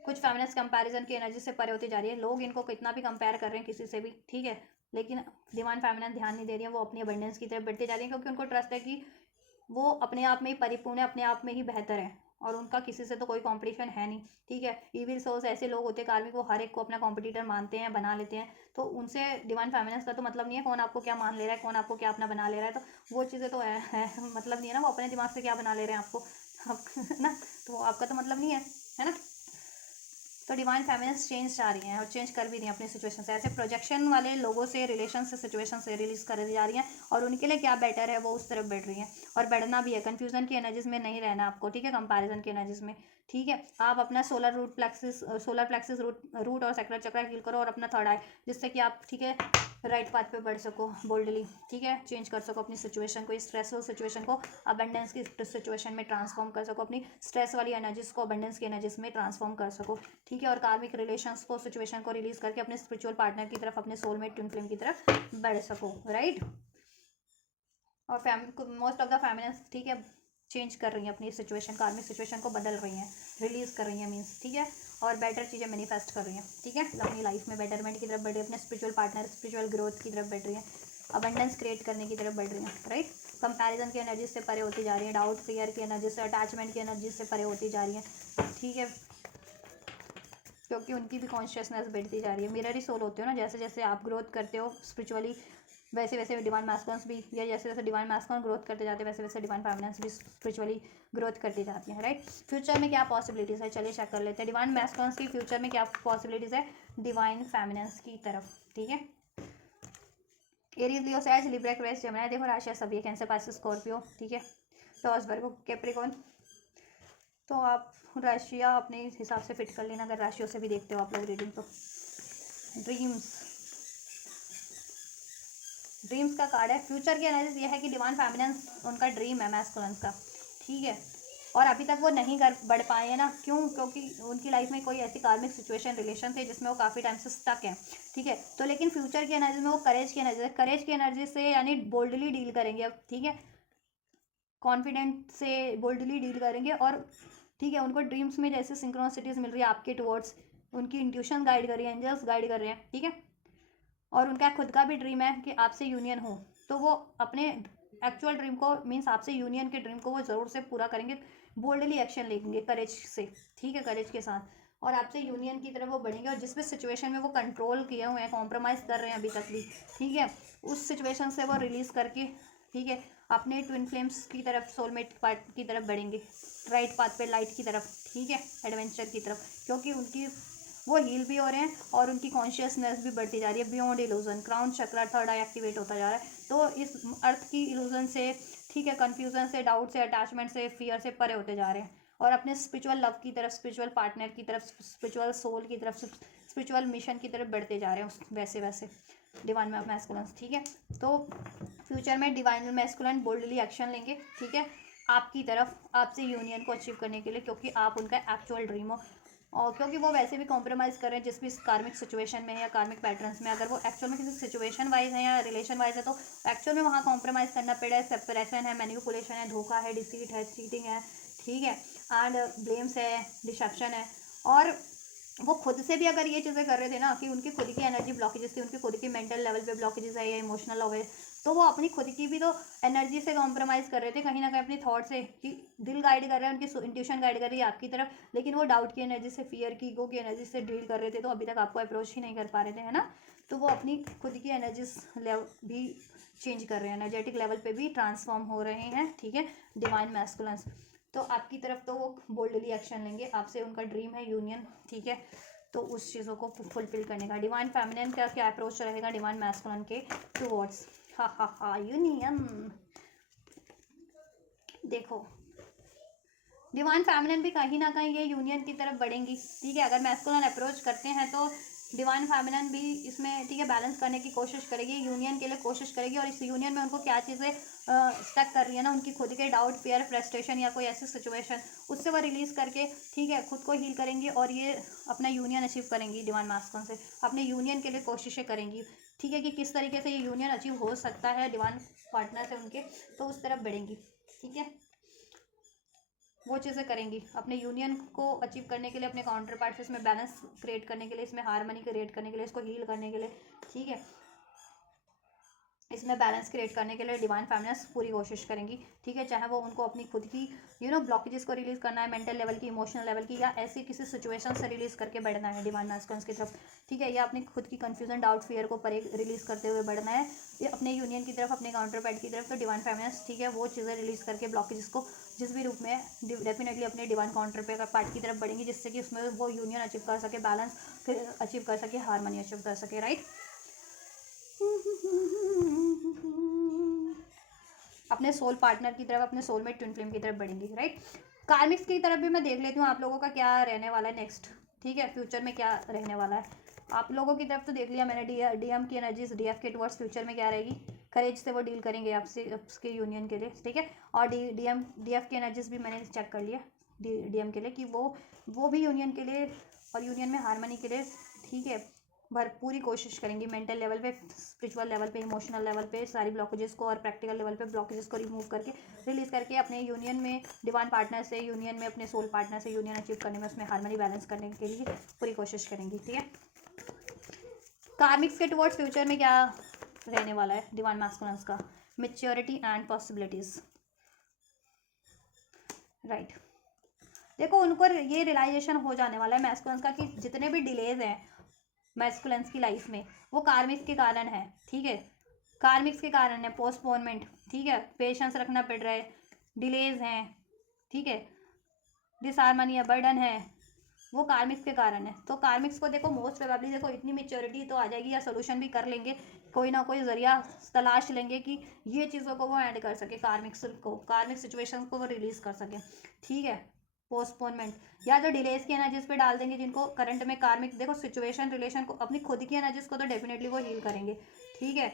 कुछ फेमिनिस्ट कंपैरिजन की एनर्जी से परे होती जा रही है, लोग इनको कितना भी कंपेयर कर रहे हैं किसी से भी, ठीक है, लेकिन डिवाइन फेमिनिस्ट ध्यान नहीं दे रही है, वो अपनी अबंडेंस की तरफ बढ़ती जा रही है, क्योंकि उनको ट्रस्ट है कि वो अपने आप में ही परिपूर्ण है, अपने आप में ही बेहतर है, और उनका किसी से तो कोई कंपटीशन है नहीं, ठीक है। इविल सोल्स ऐसे लोग होते हैं कार्मिक, वो हर एक को अपना कॉम्पिटिटर मानते हैं, बना लेते हैं, तो उनसे डिवाइन फेमिनिस्ट का तो मतलब नहीं है कौन आपको क्या मान ले रहा है, कौन आपको क्या अपना बना ले रहा है, तो वो चीज़ें तो है मतलब नहीं है ना, वो अपने दिमाग से क्या बना ले रहे हैं आपको, ना, तो आपका तो मतलब नहीं है ना। तो डिवाइन फेमिनिस्ट चेंज आ रही हैं और चेंज कर भी रही हैं अपनी सिचुएशन से, ऐसे प्रोजेक्शन वाले लोगों से, रिलेशन से, सिचुएशन से रिलीज कर जा रही हैं, और उनके लिए क्या बेटर है वो उस तरफ बढ़ रही हैं, और बढ़ना भी है, कन्फ्यूजन की एनर्जीज में नहीं रहना आपको, ठीक है, कंपैरिजन की एनर्जीज में, ठीक है। आप अपना सोलर प्लेक्सिस रूट और सेक्टर चक्र हील करो, और अपना थर्ड आई, जिससे कि आप, ठीक है, राइट पाथ पे बढ़ सको बोल्डली, ठीक है, चेंज कर सको अपनी सिचुएशन को, स्ट्रेसफुल सिचुएशन को अबंडेंस की सिचुएशन में ट्रांसफॉर्म कर सको, अपनी स्ट्रेस वाली एनर्जीज को अबंडेंस की एनर्जीज में ट्रांसफॉर्म कर सको, ठीक है, और कार्मिक रिलेशंस को, सिचुएशन को रिलीज करके अपने स्पिरिचुअल पार्टनर की तरफ, अपने सोलमेट ट्विन फ्लेम की तरफ बढ़ सको, राइट। और मोस्ट ऑफ द फेमिनिस्ट, ठीक है, चेंज कर रही हैं अपनी सिचुएशन, कार्मिक सिचुएशन को बदल रही हैं, रिलीज कर रही हैं मीन्स, ठीक है, और बेटर चीज़ें मैनिफेस्ट कर रही हैं, ठीक है, अपनी लाइफ में बेटरमेंट की तरफ बढ़ रही है, अपने स्पिरिचुअल पार्टनर, स्पिरिचुअल ग्रोथ की तरफ बढ़ रही हैं, अबंडेंस क्रिएट करने की तरफ बढ़ रही हैं, राइट। कंपैरिजन की एनर्जी से परे होती जा रही है, डाउट, फियर की एनर्जी से, अटैचमेंट की एनर्जी से परे होती जा रही हैं, ठीक है, क्योंकि उनकी भी कॉन्शियसनेस बढ़ती जा रही है। मिरर ही सोल होते हो ना, जैसे जैसे आप ग्रोथ करते हो स्पिरिचुअली, वैसे वैसे डिवाइन मैस्कुलिन्स भी, या जैसे जैसे डिवाइन मैस्कुलिन ग्रोथ करते जाते हैं, वैसे वैसे डिवाइन फेमिनिन्स भी स्पिरिचुअली ग्रोथ करती जाती हैं, राइट। फ्यूचर में क्या पॉसिबिलिटीज़ है, चलिए चेक कर लेते हैं डिवाइन मैस्कुलिन्स की फ्यूचर में क्या पॉसिबिलिटीज़ है डिवाइन फेमिनिन्स की तरफ, ठीक है। एरीज, लियो, सैज, लिब्रा, एक्वेरियस, जेमिनी, देखो राशि सभी, कैंसर, पाइसेस, स्कॉर्पियो, ठीक है, टॉरस, वर्गो, कैप्रिकॉर्न, तो आप राशियाँ अपने हिसाब से फिट कर लेना, अगर राशियों से भी देखते हो आप लोग रीडिंग तो। ड्रीम्स का कार्ड है, फ्यूचर की एनालिसिस ये है कि डिवाइन फेमिनिन्स उनका ड्रीम है मैस्कुलिन्स का, ठीक है, और अभी तक वो नहीं कर बढ़ पाए हैं ना, क्यों, क्योंकि उनकी लाइफ में कोई ऐसी कार्मिक सिचुएशन, रिलेशन थे जिसमें वो काफ़ी टाइम से स्टक है, ठीक है। तो लेकिन फ्यूचर की एनर्जी में वो करेज की एनर्जी से यानी बोल्डली डील करेंगे अब, ठीक है, कॉन्फिडेंट से बोल्डली डील करेंगे, और ठीक है, उनको ड्रीम्स में जैसे सिंक्रोनिसिटीज मिल रही है आपके टुवर्ड्स, उनकी इंट्यूशन गाइड कर रही है, एंजल्स गाइड कर रहे हैं, ठीक है, और उनका खुद का भी ड्रीम है कि आपसे यूनियन हो, तो वो अपने एक्चुअल ड्रीम को मीन्स आपसे यूनियन के ड्रीम को वो ज़रूर से पूरा करेंगे, बोल्डली एक्शन लेंगे करेज से, ठीक है, करेज के साथ, और आपसे यूनियन की तरफ वो बढ़ेंगे। और जिस भी सिचुएशन में वो कंट्रोल किए हुए हैं, कॉम्प्रोमाइज़ कर रहे हैं अभी तक भी, ठीक है, उस सिचुएशन से वो रिलीज़ करके, ठीक है, अपने ट्विन फ्लेम्स की तरफ, सोलमेट पार्ट की तरफ बढ़ेंगे, राइट पाथ पे, लाइट की तरफ, ठीक है, एडवेंचर की तरफ, क्योंकि उनकी वो हील भी हो रहे हैं और उनकी कॉन्शियसनेस भी बढ़ती जा रही है बियॉन्ड इल्यूजन। क्राउन चक्रा थर्ड आई एक्टिवेट होता जा रहा है, तो इस अर्थ की इल्यूजन से, ठीक है, कन्फ्यूजन से, डाउट से, अटैचमेंट से, फियर से परे होते जा रहे हैं और अपने स्पिरिचुअल लव की तरफ, स्पिरिचुअल पार्टनर की तरफ, स्पिरिचुअल सोल की तरफ, स्पिरिचुअल मिशन की तरफ बढ़ते जा रहे हैं वैसे वैसे डिवाइन मैस्कुलेंस, ठीक है। तो फ्यूचर में डिवाइन मैस्कुलेंस बोल्डली एक्शन लेंगे, ठीक है, आपकी तरफ, आपसे यूनियन को अचीव करने के लिए, क्योंकि आप उनका एक्चुअल ड्रीम हो। और क्योंकि वो वैसे भी कॉम्प्रोमाइज़ कर रहे हैं जिस भी कार्मिक सिचुएशन में या कार्मिक पैटर्न्स में, अगर वो एक्चुअल में किसी सिचुएशन वाइज है या रिलेशन वाइज है तो एक्चुअल में वहाँ कॉम्प्रोमाइज़ करना पड़ा है, सेपरेशन है, मैनिपुलेशन है, धोखा है, डिसीट है, चीटिंग है, ठीक है, एंड ब्लेम्स है, डिसेप्शन है। और वो खुद से भी अगर ये चीज़ें कर रहे थे ना कि उनकी खुद की एनर्जी ब्लॉकेजेस थी, उनकी खुद की मेंटल लेवल पे ब्लॉकेजेस है या इमोशनल हो गए, तो वो अपनी खुद की भी तो एनर्जी से कॉम्प्रोमाइज़ कर रहे थे कहीं ना कहीं अपनी थॉट से, कि दिल गाइड कर रहा है, उनकी इंट्यूशन गाइड कर रही है आपकी तरफ, लेकिन वो डाउट की एनर्जी से, फियर की, ईगो की एनर्जी से डील कर रहे थे, तो अभी तक आपको अप्रोच ही नहीं कर पा रहे थे, है ना। तो वो अपनी खुद की एनर्जीज लेवल भी चेंज कर रहे हैं, एनर्जेटिक लेवल पे भी ट्रांसफॉर्म हो रहे हैं, ठीक है, डिवाइन मैस्कुलेंस। तो आपकी तरफ तो वो बोल्डली एक्शन लेंगे, आपसे उनका ड्रीम है यूनियन, ठीक है, तो उस चीज़ों को फुलफिल करने का। डिवाइन फेमिनिन का क्या अप्रोच रहेगा डिवाइन मैस्कुलिन के टुवर्ड्स, हा हा हा, यूनियन। देखो डिवाइन फेमिनिन भी कहीं ना कहीं ये यूनियन की तरफ बढ़ेंगी, ठीक है, अगर मैस्कुलिन अप्रोच करते हैं तो डिवाइन फेमिनिन भी इसमें, ठीक है, बैलेंस करने की कोशिश करेगी, यूनियन के लिए कोशिश करेगी। और इस यूनियन में उनको क्या चीज़ें स्टक कर रही है ना, उनकी खुद के डाउट, फियर, फ्रस्ट्रेशन या कोई ऐसी सिचुएशन, उससे वो रिलीज़ करके, ठीक है, खुद को हील करेंगी और ये अपना यूनियन अचीव करेंगी डिवाइन मैस्कुलिन से, अपने यूनियन के लिए कोशिशें करेंगी, ठीक है, कि किस तरीके से ये यूनियन अचीव हो सकता है डिवाइन पार्टनर से उनके, तो उस तरफ बढ़ेंगी, ठीक है, वो चीज़ें करेंगी अपने यूनियन को अचीव करने के लिए, अपने काउंटर पार्ट से इसमें बैलेंस क्रिएट करने के लिए, इसमें हारमनी क्रिएट करने के लिए, इसको हील करने के लिए, ठीक है, इसमें बैलेंस क्रिएट करने के लिए डिवाइन फेमिनिस्ट पूरी कोशिश करेंगी, ठीक है, चाहे वो उनको अपनी खुद की ब्लॉकेजेस को रिलीज़ करना है, मेंटल लेवल की, इमोशनल लेवल की, या ऐसी किसी सिचुएशन से रिलीज़ करके बढ़ना है डिवाइन मैस्कुलिन की तरफ, ठीक है, या अपनी खुद की कंफ्यूजन, डाउट, फियर को परे रिलीज़ करते हुए बढ़ना है, ये अपने यूनियन की तरफ, अपने काउंटर पार्ट की तरफ। तो डिवाइन फेमिनिस्ट, ठीक है, वो चीज़ें रिलीज़ करके ब्लॉकेजेस को जिस भी रूप में, डेफिनेटली अपने डिवाइन काउंटर पे पार्ट की तरफ बढ़ेंगी, जिससे कि उसमें वो यूनियन अचीव कर सके, बैलेंस अचीव कर सके, हारमोनी अचीव कर सके, राइट। अपने सोल पार्टनर की तरफ, अपने सोलमेट ट्विन फ्लेम की तरफ बढ़ेंगी, राइट। कार्मिक्स की तरफ भी मैं देख लेती हूँ आप लोगों का क्या रहने वाला है नेक्स्ट, ठीक है, फ्यूचर में क्या रहने वाला है। आप लोगों की तरफ तो देख लिया मैंने, डीएम की एनर्जीज, डीएफ के टुवर्ड्स फ्यूचर में क्या रहेगी, करेज से वो डील करेंगे आपसे, आपके यूनियन के लिए, ठीक है। और डीएफ की एनर्जीज भी मैंने चेक कर लिया डीएम के लिए, कि वो भी यूनियन के लिए और यूनियन में हारमोनी के लिए, ठीक है, भरपूरी कोशिश करेंगी, मेंटल लेवल पे, स्पिरिचुअल लेवल पे, इमोशनल लेवल पे सारी ब्लॉकेजेस को, और प्रैक्टिकल लेवल पे ब्लॉकेजेस को रिमूव करके, रिलीज करके, अपने यूनियन में डिवाइन पार्टनर से, यूनियन में अपने सोल पार्टनर से यूनियन अचीव करने में, उसमें हार्मनी बैलेंस करने के लिए पूरी कोशिश करेंगी, ठीक है। कार्मिक्स के टुवर्ड्स फ्यूचर में क्या रहने वाला है डिवाइन मैस्कुलिन्स का, मैच्योरिटी एंड पॉसिबिलिटीज, राइट। देखो उनको ये रियलाइजेशन हो जाने वाला है मैस्कुलिन्स का, कि जितने भी डिलेज हैं मैस्कुलिन्स की लाइफ में, वो कार्मिक्स के कारण है, ठीक है, कार्मिक्स के कारण है, पोस्टपोनमेंट, ठीक है, पेशेंस रखना पड़ रहा है, डिलेज हैं, ठीक है, डिसहार्मनी है, बर्डन है, वो कार्मिक्स के कारण है। तो कार्मिक्स को देखो मोस्ट प्रोबेबली, देखो इतनी मेच्योरिटी तो आ जाएगी, या सोल्यूशन भी कर लेंगे, कोई ना कोई जरिया तलाश लेंगे कि ये चीज़ों को वो ऐड कर सके, कार्मिक्स को, कार्मिक सिचुएशन को वो रिलीज कर सके, ठीक है। पोस्टपोनमेंट या तो डिलेज की एनर्जीज पे डाल देंगे, जिनको करंट में कार्मिक, देखो सिचुएशन, रिलेशन को, अपनी खुद की एनर्जीज को तो डेफिनेटली वो हील करेंगे, ठीक है,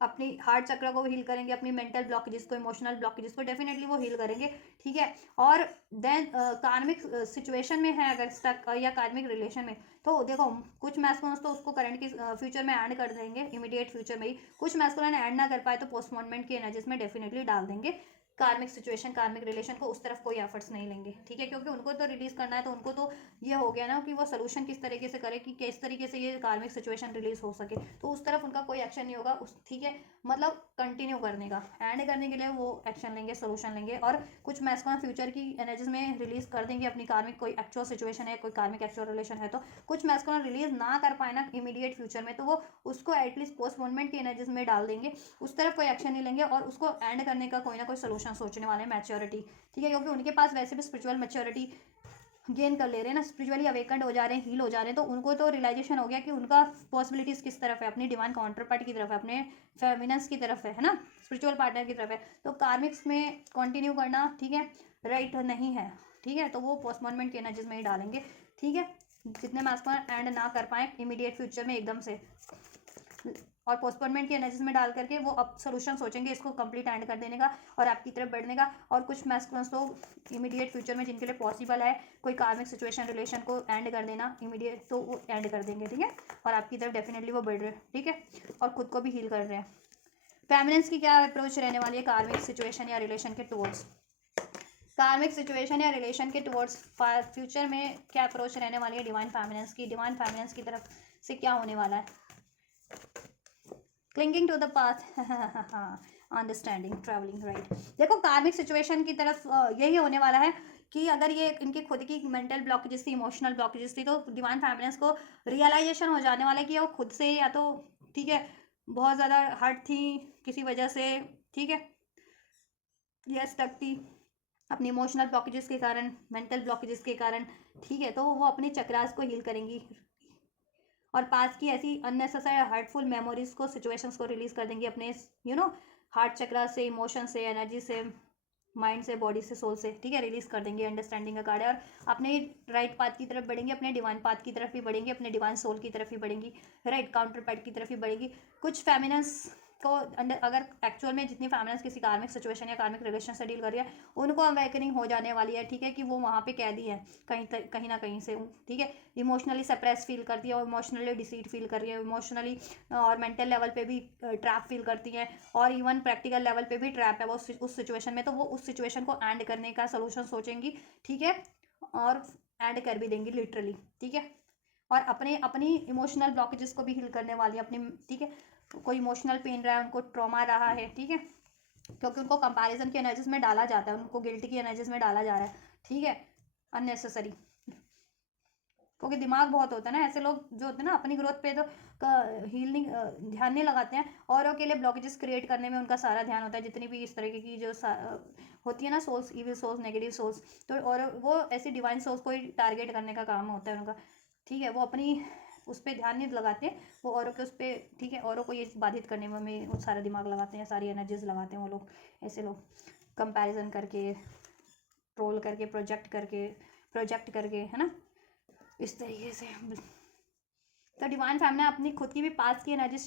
अपनी हार्ट चक्र को हील करेंगे, अपनी मेंटल ब्लॉकेजेस को, इमोशनल ब्लॉकेजेस को डेफिनेटली वो हील करेंगे, ठीक है। और देन कार्मिक सिचुएशन में है अगर स्टक, या कार्मिक रिलेशन में, तो देखो कुछ मैस्कुलिन्स तो उसको करंट की फ्यूचर में ऐड कर देंगे, इमीडिएट फ्यूचर में ही, कुछ मैस्कुलिन ऐड ना कर पाए तो पोस्टपोनमेंट की एनर्जीज में डेफिनेटली डाल देंगे, कार्मिक सिचुएशन, कार्मिक रिलेशन को उस तरफ कोई एफर्ट्स नहीं लेंगे, ठीक है, क्योंकि उनको तो रिलीज करना है, तो उनको तो ये हो गया ना कि वो सोल्यूशन किस तरीके से करे कि किस तरीके से ये कार्मिक सिचुएशन रिलीज हो सके, तो उस तरफ उनका कोई एक्शन नहीं होगा उस, ठीक है, मतलब कंटिन्यू करने का, एंड करने के लिए वो एक्शन लेंगे, सोल्यूशन लेंगे, और कुछ मैस्कुलिन फ्यूचर की एनर्जीज में रिलीज कर देंगे अपनी कार्मिक, कोई एक्चुअल सिचुएशन है, कोई कार्मिक एक्चुअल रिलेशन है, तो कुछ मैस्कुलिन रिलीज ना कर पाए ना इमीडिएट फ्यूचर में, तो वो उसको एटलीस्ट पोस्टपोनमेंट की एनर्जीज में डाल देंगे, उस तरफ कोई एक्शन नहीं लेंगे, और उसको एंड करने का कोई ना कोई सोल्यूशन सोचने वाले हैं, मैच्योरिटी, ठीक है, क्योंकि उनके पास वैसे भी स्पिरिचुअल मैच्योरिटी गेन कर ले रहे हैं ना, स्पिरिचुअली अवेकंड हो जा रहे हैं, हील हो जा रहे हैं, तो उनको तो रियलाइजेशन हो गया कि उनका पॉसिबिलिटीज़ किस तरफ है, अपनी डिवाइन काउंटर पार्ट की तरफ है, अपने फेमिनस की तरफ है ना, स्पिरिचुअल पार्टनर की तरफ है, तो कार्मिक्स में कंटिन्यू करना, ठीक है, राइट नहीं है, ठीक है, तो वो पोस्टपोनमेंट की एनर्जीज में ही डालेंगे, ठीक है, जितने मैस्कुलिन एंड ना कर पाए इमीडिएट फ्यूचर में एकदम से, और पोस्टपोनमेंट की एनर्जीज में डाल करके वो अब सोल्यूशन सोचेंगे इसको कंप्लीट एंड कर देने का और आपकी तरफ बढ़ने का, और कुछ मैस्कुलिन्स तो इमीडिएट फ्यूचर में जिनके लिए पॉसिबल है कोई कार्मिक सिचुएशन रिलेशन को एंड कर देना इमीडिएट, तो वो एंड कर देंगे, ठीक है, और आपकी तरफ डेफिनेटली वो बढ़ रहे हैं, ठीक है, और खुद को भी हील कर रहे हैं। फेमिनिन्स की क्या अप्रोच रहने वाली है कार्मिक सिचुएशन या रिलेशन के टुवर्ड्स, कार्मिक सिचुएशन या रिलेशन के टुवर्ड्स फ्यूचर में क्या अप्रोच रहने वाली है डिवाइन फेमिनिन्स की, डिवाइन फेमिनिन्स की तरफ से क्या होने वाला है, clinging to the path, understanding, travelling, right, देखो कार्मिक सिचुएशन की तरफ यही होने वाला है कि अगर ये इनकी खुद की मेंटल ब्लॉकेजेस थी, इमोशनल ब्लॉकेजेस थी, तो डिवाइन फेमिनिन्स को रियलाइजेशन हो जाने वाला है कि वो खुद से या तो, ठीक है, बहुत ज़्यादा हर्ट थी किसी वजह से, ठीक है, या स्टक थी अपनी इमोशनल ब्लॉकेजेस के कारण, मेंटल ब्लॉकेजेस के कारण, ठीक है, तो वो अपने चक्रास को हील करेंगी और पास की ऐसी अननेसेसरी हर्टफुल मेमोरीज को, सिचुएशंस को रिलीज कर देंगी अपने हार्ट चक्रा से, इमोशन से, एनर्जी से, माइंड से, बॉडी से, सोल से, ठीक है, रिलीज कर देंगे, अंडरस्टैंडिंग का कार्ड है, और अपने राइट पाथ की तरफ बढ़ेंगे, अपने डिवाइन पाथ की तरफ भी बढ़ेंगे, अपने डिवाइन सोल की तरफ भी बढ़ेंगी, राइट काउंटर पार्ट की तरफ भी बढ़ेगी। कुछ फेमिनिन्स को अंडर, अगर एक्चुअल में जितनी फेमिनिन्स किसी कार्मिक सिचुएशन या कार्मिक रिलेशन से डील कर रही है, उनको अवेकनिंग हो जाने वाली है, ठीक है, कि वो वहाँ पे कैदी है कहीं ना कहीं से, ठीक है, इमोशनली सप्रेस फील करती है और इमोशनली डिसीट फील कर रही है, इमोशनली और मेंटल लेवल पे भी ट्रैप फील करती है, और इवन प्रैक्टिकल लेवल पे भी ट्रैप है वो उस सिचुएशन में, तो वो उस सिचुएशन को एंड करने का सोल्यूशन सोचेंगी, ठीक है, और एंड कर भी देंगी लिटरली, ठीक है, और अपने अपनी इमोशनल ब्लॉकेजेस को भी हील करने वाली है अपनी, ठीक है, कोई इमोशनल पेन रहा है, उनको ट्रॉमा रहा है, ठीक है, क्योंकि उनको कंपैरिजन की एनर्जीज में डाला जाता है, उनको गिल्ट की एनर्जीज में डाला जा रहा है, ठीक है, अननेसेसरी, क्योंकि दिमाग बहुत होता है ना, ऐसे लोग जो होते हैं ना अपनी ग्रोथ पे तो हीलिंग ध्यान नहीं लगाते हैं, औरों के लिए ब्लॉकेजेस क्रिएट करने में उनका सारा ध्यान होता है, जितनी भी इस तरीके की जो होती है ना souls, evil souls, negative souls, तो और वो ऐसी डिवाइन सोल्स को ही टारगेट करने का काम होता है उनका, ठीक है, वो अपनी उस पर ध्यान नहीं लगाते, वो औरों के उस पर, ठीक है, औरों को ये बाधित करने में वो सारा दिमाग लगाते हैं, सारी एनर्जीज लगाते हैं वो लोग, ऐसे लोग कंपैरिजन करके, ट्रोल करके, प्रोजेक्ट करके, है ना, इस तरीके से। तो डिवाइन फैमिली अपनी खुद की भी पास्ट की एनर्जी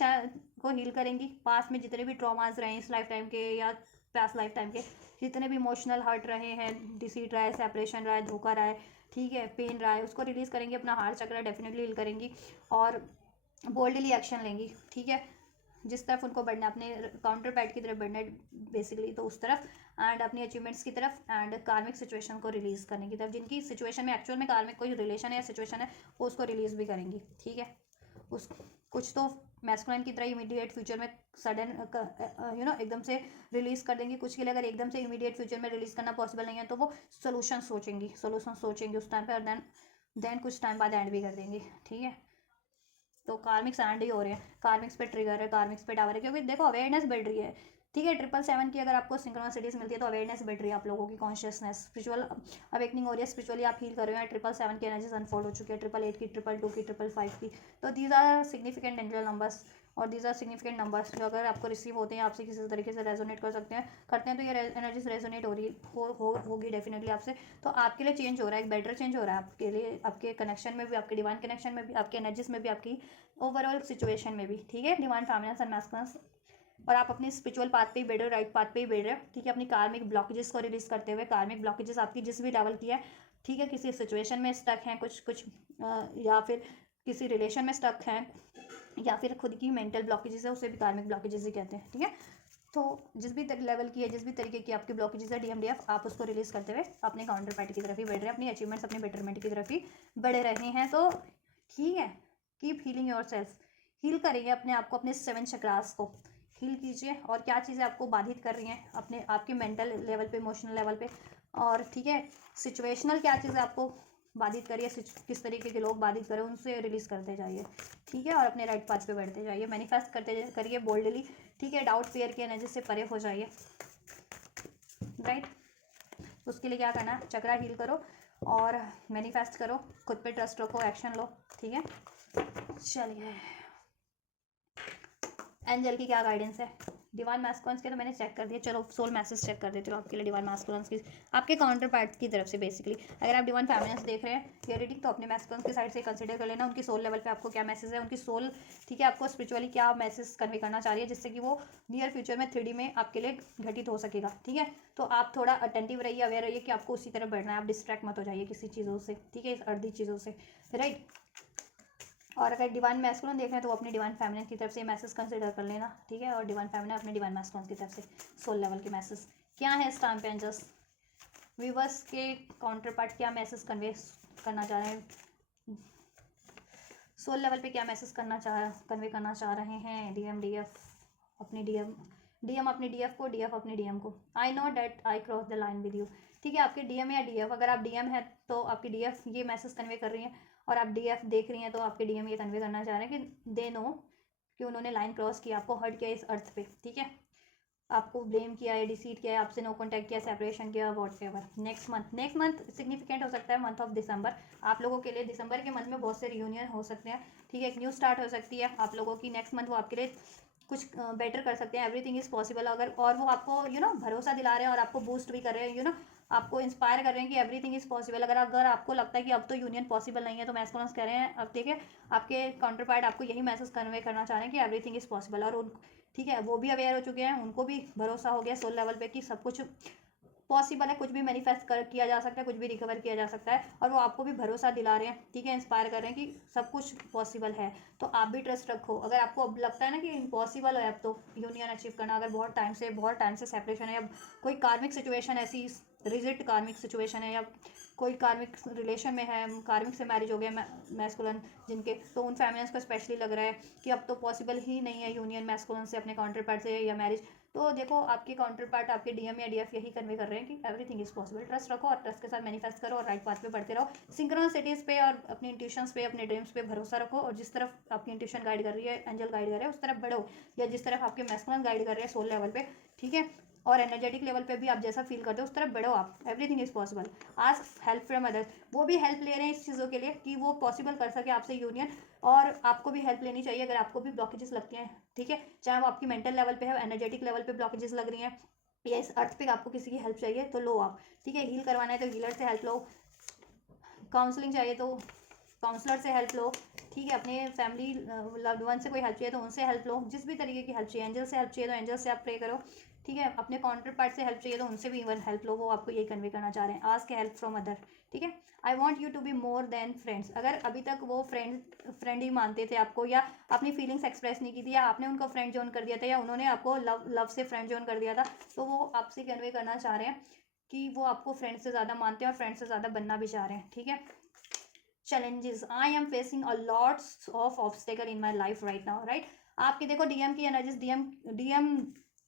को हील करेंगी, पास्ट में जितने भी ट्रॉमास रहे इस लाइफ टाइम के या पास्ट लाइफ टाइम के, जितने भी इमोशनल हर्ट रहे हैं, डिसीट रहा है, सेपरेशन रहा है, धोखा रहा है, ठीक है, पेन रहा है, उसको रिलीज़ करेंगी, अपना हार्ट चक्र डेफिनेटली हील करेंगी और बोल्डली एक्शन लेंगी, ठीक है, जिस तरफ उनको बढ़ना है, अपने काउंटर पैड की तरफ बढ़ना है बेसिकली, तो उस तरफ, एंड अपनी अचीवमेंट्स की तरफ, एंड कार्मिक सिचुएशन को रिलीज़ करने की तरफ, जिनकी सिचुएशन में एक्चुअल में कार्मिक कोई रिलेशन है या सिचुएशन है, वो उसको रिलीज़ भी करेंगी, ठीक है, उस कुछ तो मैस्कुलिन की तरह इमीडिएट फ्यूचर में सडन एकदम से रिलीज़ कर देंगी, कुछ के लिए अगर एकदम से इमीडिएट फ्यूचर में रिलीज़ करना पॉसिबल नहीं है, तो वो सोल्यूशन सोचेंगी उस टाइम पर, और देन कुछ टाइम बाद एंड भी कर देंगी, ठीक है, तो कार्मिक्स एंड ही हो रहे हैं, कार्मिक्स पे ट्रिगर है, कार्मिक्स पे टावर है, क्योंकि देखो अवेयरनेस बढ़ रही है, ठीक है, 777 की अगर आपको सिंक्रोनिसिटीज मिलती है तो अवेयरनेस बढ़ रही है, आप लोगों की कॉन्शियसनेस, स्पिरिचुअल अवेकनिंग हो रही है, स्पिरिचुअली आप हील कर रहे हो, 777 की एनर्जीज अनफोल्ड हो चुकी है, 888 की, 222 की, 555 की, तो these are significant angel numbers, और दीज आर सिग्निफिकेंट नंबर्स जो अगर आपको रिसीव होते हैं, आपसे किसी तरीके से रेजोनेट करते हैं, तो ये एनर्जीज रेजोनेट हो रही होगी डेफिनेटली आपसे, तो आपके लिए चेंज हो रहा है, एक बेटर चेंज हो रहा है आपके लिए, आपके कनेक्शन में भी, आपके डिवाइन कनेक्शन में भी, आपके एनर्जीज में भी, आपकी ओवरऑल सिचुएशन में भी, ठीक है, डिवाइन फेमिनिन्स एंड मैस्कुलिन्स, और आप अपनी स्पिरिचुअल पाथ पे ही बैठ रहे हो, राइट पाथ पे ही बैठ रहे हो, ठीक है, अपनी कार्मिक ब्लॉकेजेस को रिलीज करते हुए, कार्मिक ब्लॉकेजेस आपकी जिस भी लेवल की है, ठीक है, किसी सिचुएशन में स्टक हैं कुछ या फिर किसी रिलेशन में स्टक हैं, या फिर खुद की मेंटल ब्लॉकेजेस है, उसे भी कार्मिक ब्लॉकेजेस ही कहते हैं, ठीक है, तो जिस भी लेवल की है, जिस भी तरीके की आपकी ब्लॉकेजेस है DMDF, आप उसको रिलीज करते हुए अपने काउंटर पार्ट की तरफ ही बढ़ रहे हैं, अपनी अचीवमेंट्स, अपने बेटरमेंट की तरफ ही बढ़े रहे हैं। तो ठीक है, keep healing your self, heal करिए अपने आप को, अपने 7 चक्रास को हील कीजिए। और क्या चीज़ें आपको बाधित कर रही हैं अपने आपके मेंटल लेवल पे, इमोशनल लेवल पे, और ठीक है सिचुएशनल क्या चीज़ें आपको बाधित करिए, किस तरीके के लोग बाधित करें, उनसे रिलीज करते जाइए। ठीक है, और अपने राइट पाथ पे बढ़ते जाइए, मैनिफेस्ट करते करिए बोल्डली। ठीक है, डाउट फियर की एनर्जी से परे हो जाइए। राइट, उसके लिए क्या करना है, चक्रा हील करो और मैनिफेस्ट करो, खुद पे ट्रस्ट रखो, एक्शन लो। ठीक है, चलिए एंजल की क्या गाइडेंस है डिवाइन मैस्कुलिन्स के, तो मैंने चेक कर दिया। चलो सोल मैसेज चेक कर देती हूँ आपके लिए डिवाइन मैस्कुलिन्स की, आपके काउंटर पार्ट की तरफ से। बेसिकली अगर आप डिवाइन फेमिनिन्स देख रहे हैं ये रीडिंग, तो अपने मैस्कुलिन्स की साइड से कंसिडर कर लेना, उनकी सोल लेवल पे आपको क्या मैसेज है, उनकी सोल ठीक है आपको स्पिरिचुअली क्या मैसेज कन्वे करना चाह रही है, जिससे कि वो नियर फ्यूचर में 3D में आपके लिए घटित हो सकेगा। ठीक है, तो आप थोड़ा अटेंटिव रहिए, अवेयर रहिए कि आपको उसी तरफ बढ़ना है, आप डिस्ट्रैक्ट मत हो जाइए किसी चीज़ों से। ठीक है, इस अर्धी चीज़ों से। राइट, और अगर डिवाइन मैस्कुलिन देख रहे हैं तो अपनी डिवाइन फेमिनिन की तरफ से मैसेज कंसिडर कर लेना। ठीक है, और डिवाइन फेमिनिन अपने डिवाइन मैस्कुलिन की तरफ से सोल लेवल के मैसेज क्या है इस टाइम पे। एंजल्स वीवर्स के काउंटर पार्ट क्या मैसेज कन्वे करना चाह रहे हैं, सोल लेवल पे क्या मैसेज कन्वे करना चाह रहे हैं। DMDF अपनी DM अपनी DF को, DF अपनी DM को। I know that I cross the line with you. ठीक है, आपके DM या DF, अगर आप DM है तो आपकी DF ये मैसेज कन्वे कर रही है, और आप DF देख रही हैं तो आपके DM ये कन्वे करना चाह रहे हैं कि दे नो कि उन्होंने लाइन क्रॉस किया, आपको हर्ट किया इस अर्थ पे। ठीक है, आपको ब्लेम किया है, डिसीट किया है, आपसे नो कॉन्टैक्ट किया, सेपरेशन किया, what ever. Next month significant हो सकता है, मंथ ऑफ दिसंबर आप लोगों के लिए। दिसंबर के मंथ में बहुत से रियूनियन हो सकते हैं। ठीक है, एक न्यू स्टार्ट हो सकती है आप लोगों की। नेक्स्ट मंथ वो आपके लिए कुछ बेटर कर सकते हैं, एवरीथिंग इज़ पॉसिबल। अगर और वो आपको भरोसा दिला रहे हैं और आपको बूस्ट भी कर रहे हैं, आपको इंस्पायर कर रहे हैं कि एवरीथिंग इज़ पॉसिबल। अगर आपको लगता है कि अब तो यूनियन पॉसिबल नहीं है, तो मैस्कुलिन्स कह रहे हैं अब देखिए आपके काउंटर पार्ट आपको यही मैसेज कन्वे करना चाह रहे हैं कि एवरीथिंग इज़ पॉसिबल। और उन ठीक है वो भी अवेयर हो चुके हैं, उनको भी भरोसा हो गया सोल लेवल पे कि सब कुछ पॉसिबल है, कुछ भी मैनिफेस्ट किया जा सकता है, कुछ भी रिकवर किया जा सकता है। और वो आपको भी भरोसा दिला रहे हैं, ठीक है, इंस्पायर कर रहे हैं कि सब कुछ पॉसिबल है। तो आप भी ट्रस्ट रखो। अगर आपको अब लगता है ना कि इम्पॉसिबल है अब तो यूनियन अचीव करना, अगर बहुत टाइम से सेपरेशन है, अब कोई कार्मिक सिचुएशन ऐसी रिजिट कार्मिक सिचुएशन है, या कोई कार्मिक रिलेशन में है, कार्मिक से मैरिज हो गया मैस्कुलिन जिनके, तो उन फैमिलीज को स्पेशली लग रहा है कि अब तो पॉसिबल ही नहीं है यूनियन मैस्कुलिन से अपने काउंटर पार्ट से या मैरिज। तो देखो आपके काउंटर पार्ट आपके DM या DF यही कन्वे कर रहे हैं कि एवरीथिंग इज पॉसिबल। ट्रस्ट रखो और ट्रस्ट के साथ मैनिफेस्ट करो और राइट पाथ पे बढ़ते रहो। सिंक्रोनिसिटीज पे और अपनी इंट्यूशंस पे, अपने ड्रीम्स पे भरोसा रखो, और जिस तरफ आपकी इंट्यूशन गाइड कर रही है, एंजल गाइड कर रहे हैं, उस तरफ बढ़ो, या जिस तरफ आपके मैस्कुलिन गाइड कर रहे हैं सोल लेवल पे, ठीक है, और एनर्जेटिक लेवल पे भी आप जैसा फील करते हो उस तरफ बढ़ो आप। Everything is possible. Ask help from others, वो भी हेल्प ले रहे हैं इस चीज़ों के लिए कि वो पॉसिबल कर सके आपसे यूनियन, और आपको भी हेल्प लेनी चाहिए अगर आपको भी ब्लॉकेजेस लगती हैं। ठीक है, चाहे वो आपकी मेंटल लेवल पे है, एनर्जेटिक लेवल पे ब्लॉकेजेस लग रही हैं, या इस अर्थ पे आपको किसी की हेल्प चाहिए तो लो आप। ठीक है, हील करवाना है तो हीलर से हेल्प लो, काउंसलिंग चाहिए तो काउंसलर से हेल्प लो। ठीक है, अपने फैमिली लव्ड वन से कोई हेल्प चाहिए तो उनसे हेल्प लो, जिस भी तरीके की हेल्प चाहिए। एंजल से हेल्प चाहिए तो एंजल से आप प्रे करो। ठीक है, अपने काउंटर पार्ट से हेल्प चाहिए तो उनसे भी इवन हेल्प लो, वो आपको यही कन्वे करना चाह रहे हैं। Ask help from other. ठीक है, I want you to be more than friends. अगर अभी तक वो फ्रेंड ही मानते थे आपको, या अपनी फीलिंग्स एक्सप्रेस नहीं की थी, या आपने उनको फ्रेंड जोन कर दिया था, या उन्होंने आपको लव से फ्रेंड जोन कर दिया था, तो वो आपसे कन्वे करना चाह रहे हैं कि वो आपको फ्रेंड से ज़्यादा मानते हैं और फ्रेंड से ज़्यादा बनना भी चाह रहे हैं। ठीक है, challenges, I am facing a lots of obstacle in my life right now, right? आपके देखो DM की एनर्जीज, DM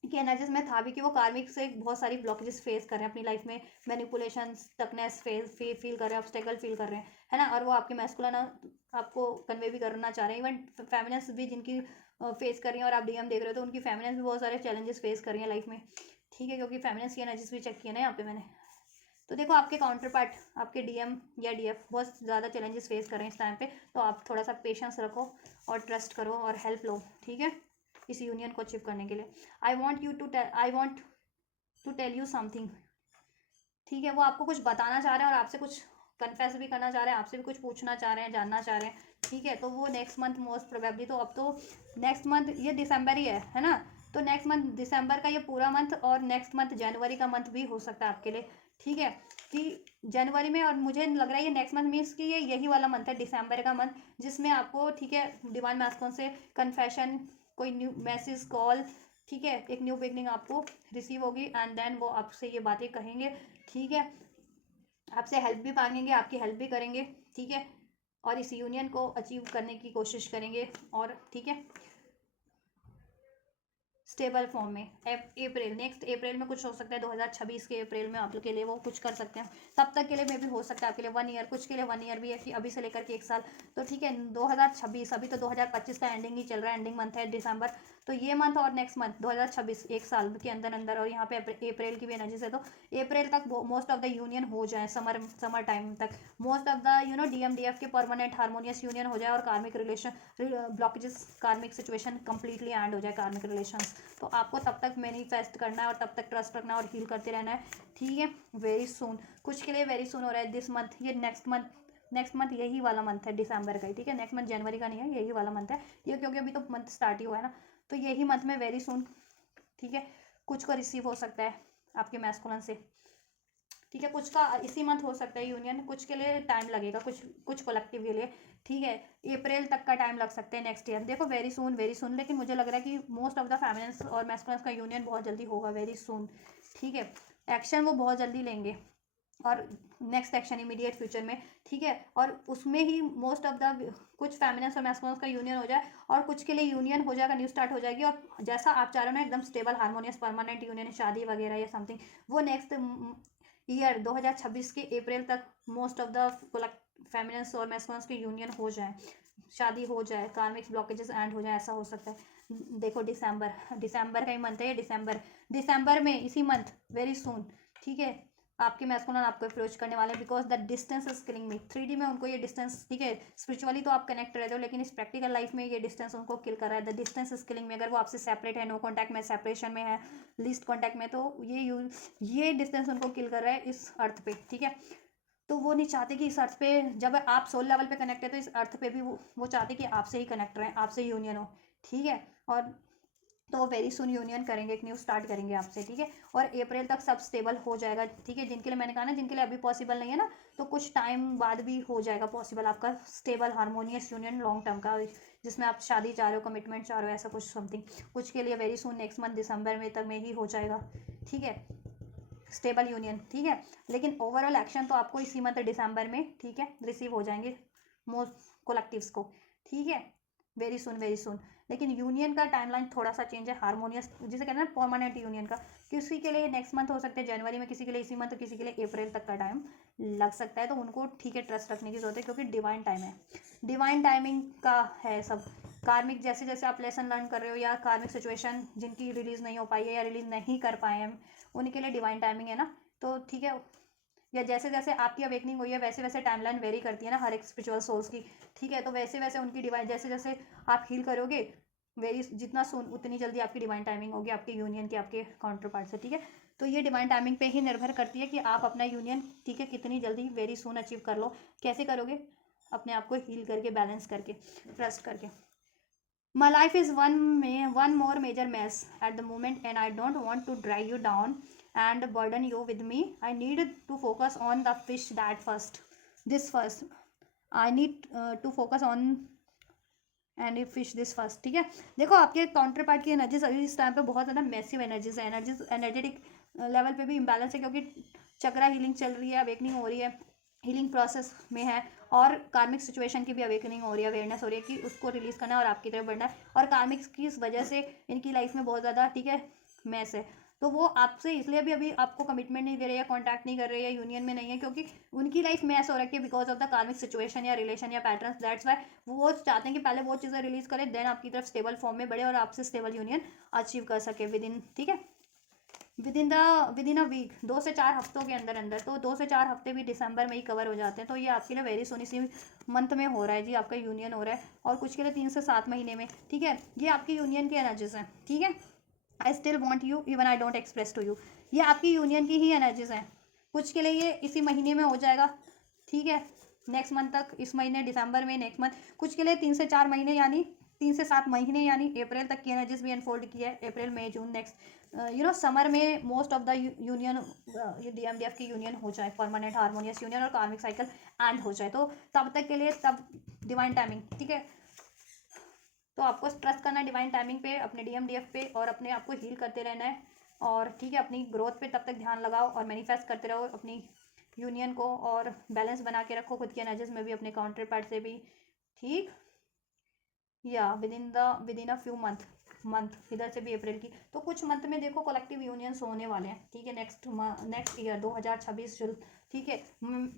की एनर्जीज में था भी कि वो कार्मिक से बहुत सारी ब्लॉकेजेस फेस कर रहे हैं अपनी लाइफ में, मैनिपुलेशन, स्टकनेस फील कर रहे हैं, ऑब्स्टेकल फील कर रहे हैं, है ना। और वो आपके मैस्कुलिन आपको कन्वे भी करना चाह रहे हैं। इवन फेमिनिन्स भी जिनकी फेस कर रही हैं और आप DM देख रहे हो, तो उनकी फेमिनिन्स भी बहुत सारे चैलेंजेस फेस कर रही हैं लाइफ में। ठीक है, क्योंकि फेमिनिन्स की एनर्जीज भी चेक किया ना यहाँ पे मैंने। तो देखो आपके काउंटर पार्ट आपके DM या DF बहुत ज़्यादा चैलेंजेस फेस कर रहे हैं इस टाइम पे, तो आप थोड़ा सा पेशेंस रखो और ट्रस्ट करो और हेल्प लो। ठीक है, इस यूनियन को अचीव करने के लिए। I want to tell you something. ठीक है, वो आपको कुछ बताना चाह रहे हैं और आपसे कुछ कन्फेस भी करना चाह रहे हैं, आपसे भी कुछ पूछना चाह रहे हैं, जानना चाह रहे हैं। ठीक है, तो वो नेक्स्ट मंथ मोस्ट प्रोबेबली, तो अब तो नेक्स्ट मंथ ये दिसंबर ही है ना, तो नेक्स्ट मंथ दिसंबर का ये पूरा मंथ और नेक्स्ट मंथ जनवरी का मंथ भी हो सकता है आपके लिए। ठीक है, कि जनवरी में, और मुझे लग रहा है ये नेक्स्ट मंथ मीन्स कि ये यही वाला मंथ है दिसंबर का मंथ, जिसमें आपको ठीक है डिवाइन मैस्कुलिन से कन्फेशन, कोई न्यू मैसेज, कॉल, ठीक है, एक न्यू बिगनिंग आपको रिसीव होगी एंड देन वो आपसे ये बातें कहेंगे, ठीक है, आपसे हेल्प भी मांगेंगे, आपकी हेल्प भी करेंगे, ठीक है, और इस यूनियन को अचीव करने की कोशिश करेंगे। और ठीक है, स्टेबल फॉर्म में अप्रैल, नेक्स्ट अप्रैल में कुछ हो सकता है, 2026 के अप्रैल में आप लोग के लिए वो कुछ कर सकते हैं। तब तक के लिए मे भी हो सकता है आपके लिए 1 ईयर, कुछ के लिए 1 ईयर भी है कि अभी से लेकर के 1 साल। तो ठीक है, 2026, अभी तो 2025 का एंडिंग ही चल रहा है, एंडिंग मंथ है दिसंबर, तो ये मंथ और नेक्स्ट मंथ 2026 1 साल के अंदर अंदर, और यहाँ पे अप्रैल की भी एनर्जी से, तो अप्रैल तक मोस्ट ऑफ द यूनियन हो जाए, समर टाइम तक मोस्ट ऑफ द DMDF के परमानेंट हार्मोनियस यूनियन हो जाए, और कार्मिक रिलेशन ब्लॉकेजेस, कार्मिक सिचुएशन कंप्लीटली एंड हो जाए, कार्मिक रिलेशंस। तो आपको तब तक मैनिफेस्ट करना है और तब तक ट्रस्ट रखना है और हील करते रहना है, ठीक है। वेरी सून, कुछ के लिए वेरी सून हो रहा है दिस मंथ, ये नेक्स्ट मंथ यही वाला मंथ है दिसंबर का ही, ठीक है, नेक्स्ट मंथ जनवरी का नहीं है, यही वाला मंथ है ये, क्योंकि अभी तो मंथ स्टार्ट ही हुआ है ना, तो यही मंथ में वेरी सून, ठीक है, कुछ को रिसीव हो सकता है आपके मैस्कुलिन से, ठीक है, कुछ का इसी मंथ हो सकता है यूनियन, कुछ के लिए टाइम लगेगा, कुछ कलेक्टिव के लिए, ठीक है, अप्रैल तक का टाइम लग सकते हैं नेक्स्ट ईयर, देखो वेरी सून, लेकिन मुझे लग रहा है कि मोस्ट ऑफ द फेमिनिन्स और मैस्कुलिन्स का यूनियन बहुत जल्दी होगा, वेरी सून, ठीक है, एक्शन वो बहुत जल्दी लेंगे, और नेक्स्ट एक्शन इमीडिएट फ्यूचर में, ठीक है, और उसमें ही मोस्ट ऑफ द कुछ फेमिनिन्स और मैस्कुलिन्स का यूनियन हो जाए, और कुछ के लिए यूनियन हो जाएगा, न्यू स्टार्ट हो जाएगी, और जैसा आप चाह रहे हो ना एकदम स्टेबल हार्मोनियस परमानेंट यूनियन, शादी वगैरह या समथिंग, वो नेक्स्ट ईयर 2026 के अप्रैल तक मोस्ट ऑफ द फेमिनिन्स और मैस्कुलिन्स के यूनियन हो जाए, शादी हो जाए, कार्मिक ब्लॉकेजेस एंड हो जाए, ऐसा हो सकता है। देखो दिसंबर का ही मंथ है ये, दिसंबर में इसी मंथ वेरी सून, ठीक है, आपके मैस्कुलिन आपको अप्रोच करने वाले, because the distance is killing me, 3D में उनको ये डिस्टेंस, ठीक है, स्पिरिचुअली तो आप कनेक्ट रहते हो, लेकिन इस प्रैक्टिकल लाइफ में ये डिस्टेंस उनको किल कर रहा है, द डिस्टेंस इज किलिंग में, अगर वो आपसे सेपरेट है, नो कॉन्टैक्ट में, सेपरेशन में है, लीस्ट कॉन्टैक्ट में, तो ये डिस्टेंस उनको किल कर रहा है इस अर्थ पे, ठीक है, तो वो नहीं चाहते कि इस अर्थ पे, जब आप सोल लेवल पे कनेक्ट है तो इस अर्थ पे भी वो चाहते कि आपसे ही कनेक्ट रहें, आपसे यूनियन हो, ठीक है, और तो वो वेरी सुन यूनियन करेंगे, एक न्यू स्टार्ट करेंगे आपसे, ठीक है, और अप्रैल तक सब स्टेबल हो जाएगा, ठीक है, जिनके लिए मैंने कहा ना, जिनके लिए अभी पॉसिबल नहीं है ना, तो कुछ टाइम बाद भी हो जाएगा पॉसिबल आपका stable harmonious union long term का, जिसमें आप शादी चाह रहे हो, कमिटमेंट चाह रहे हो, ऐसा कुछ समथिंग, कुछ के लिए वेरी सुन नेक्स्ट मंथ दिसंबर में तक में ही हो जाएगा, ठीक है, स्टेबल यूनियन, ठीक है, लेकिन ओवरऑल एक्शन तो आपको इसी मंथ दिसंबर में, ठीक है, रिसीव हो जाएंगे मोस्ट कोलेक्टिव्स को, ठीक है, वेरी सुन, लेकिन यूनियन का टाइमलाइन थोड़ा सा चेंज है, हार्मोनियस जिसे कहते हैं ना परमानेंट यूनियन का, किसी के लिए नेक्स्ट मंथ हो सकता है जनवरी में, किसी के लिए इसी मंथ, किसी के लिए अप्रैल तक का टाइम लग सकता है, तो उनको ठीक है ट्रस्ट रखने की जरूरत है, क्योंकि डिवाइन टाइम है, डिवाइन टाइमिंग का है सब, कार्मिक जैसे जैसे आप लेसन लर्न कर रहे हो, या कार्मिक सिचुएशन जिनकी रिलीज नहीं हो पाई है या रिलीज नहीं कर पाए हैं, उनके लिए डिवाइन टाइमिंग है ना, तो ठीक है, या जैसे जैसे आपकी अवेकनिंग हुई है वैसे वैसे टाइमलाइन वेरी करती है ना हर एक स्पिरिचुअल सोल्स की, ठीक है, तो वैसे वैसे उनकी डिवाइन, जैसे जैसे आप हील करोगे वेरी जितना सुन, उतनी जल्दी आपकी डिवाइन टाइमिंग होगी आपके यूनियन की, आपके काउंटर पार्ट से, ठीक है, तो ये डिवाइन टाइमिंग पे ही निर्भर करती है कि आप अपना यूनियन, ठीक है, कितनी जल्दी वेरी सुन अचीव कर लो, कैसे करोगे, अपने आप को हील करके, बैलेंस करके, ट्रस्ट करके। My life is one more major mess at the moment, and I don't want to drag you down and burden you with me. I need to focus on the fish that first. This first. I need to focus on and you fish this first, ठीक है, देखो आपके counter part की energies अभी इस time पे बहुत ज़्यादा मैसिव एनर्जीज है, एनर्जेटिक लेवल पे भी इम्बैलेंस है, क्योंकि चक्रा हीलिंग चल रही है, अवेकनिंग हो रही है, हीलिंग प्रोसेस में है, और कार्मिक सिचुएशन की भी अवेकनिंग हो रही है, अवेयरनेस हो रही है कि उसको रिलीज करना है और आपकी तरफ बढ़ना है, और कार्मिक की इस वजह से इनकी लाइफ में बहुत ज़्यादा, ठीक है, मैस है, तो वो आपसे इसलिए भी अभी आपको कमिटमेंट नहीं दे रहे, या कॉन्टैक्ट नहीं कर रहे, या यूनियन में नहीं है, क्योंकि उनकी लाइफ मैस हो रखी है बिकॉज ऑफ द कार्मिक सिचुएशन या रिलेशन या पैटर्न्स, दैट्स वाई वो चाहते हैं कि पहले वो चीज़ें रिलीज करें, देन आपकी तरफ स्टेबल फॉर्म में बढ़े और आपसे स्टेबल यूनियन अचीव कर सके विद इन, ठीक है, विद इन अ वीक, 2 से 4 हफ्तों के अंदर अंदर, तो 2 से 4 हफ्ते भी दिसंबर में ही कवर हो जाते हैं, तो ये आपके लिए वेरी सोनी सी मंथ में हो रहा है जी, आपका यूनियन हो रहा है, और कुछ के लिए 3 से 7 महीने में, ठीक है, ये आपकी यूनियन की एनर्जीज हैं, ठीक है, I still want you even I don't express to you, ये आपकी यूनियन की ही एनर्जीज हैं, कुछ के लिए ये इसी महीने में हो जाएगा, ठीक है, नेक्स्ट मंथ तक, इस महीने दिसंबर में, नेक्स्ट मंथ, कुछ के लिए 3 से 4 महीने, यानी 3 से 7 महीने, यानी अप्रैल तक की एनर्जीज भी अनफोल्ड की है, अप्रैल मई जून नेक्स्ट, समर में मोस्ट ऑफ द यूनियन, ये DMDF की यूनियन हो जाए, परमानेंट हार्मोनियस यूनियन और कार्मिक साइकिल एंड हो जाए, तो तब तक के लिए तब डिवाइन टाइमिंग, ठीक है, तो आपको ट्रस्ट करना है डिवाइन टाइमिंग पे, अपने DMDF पे, और अपने आप को हील करते रहना है। और ठीक है, अपनी ग्रोथ पे तब तक ध्यान लगाओ और मैनिफेस्ट करते रहो अपनी यूनियन को, और बैलेंस बना के रखो खुद की एनर्जीज में भी, अपने काउंटर पार्ट से भी। ठीक, या with in a few month इधर से भी अप्रैल की, तो कुछ मंथ में देखो कलेक्टिव यूनियंस होने वाले हैं। ठीक है, नेक्स्ट ईयर 2026 ठीक है,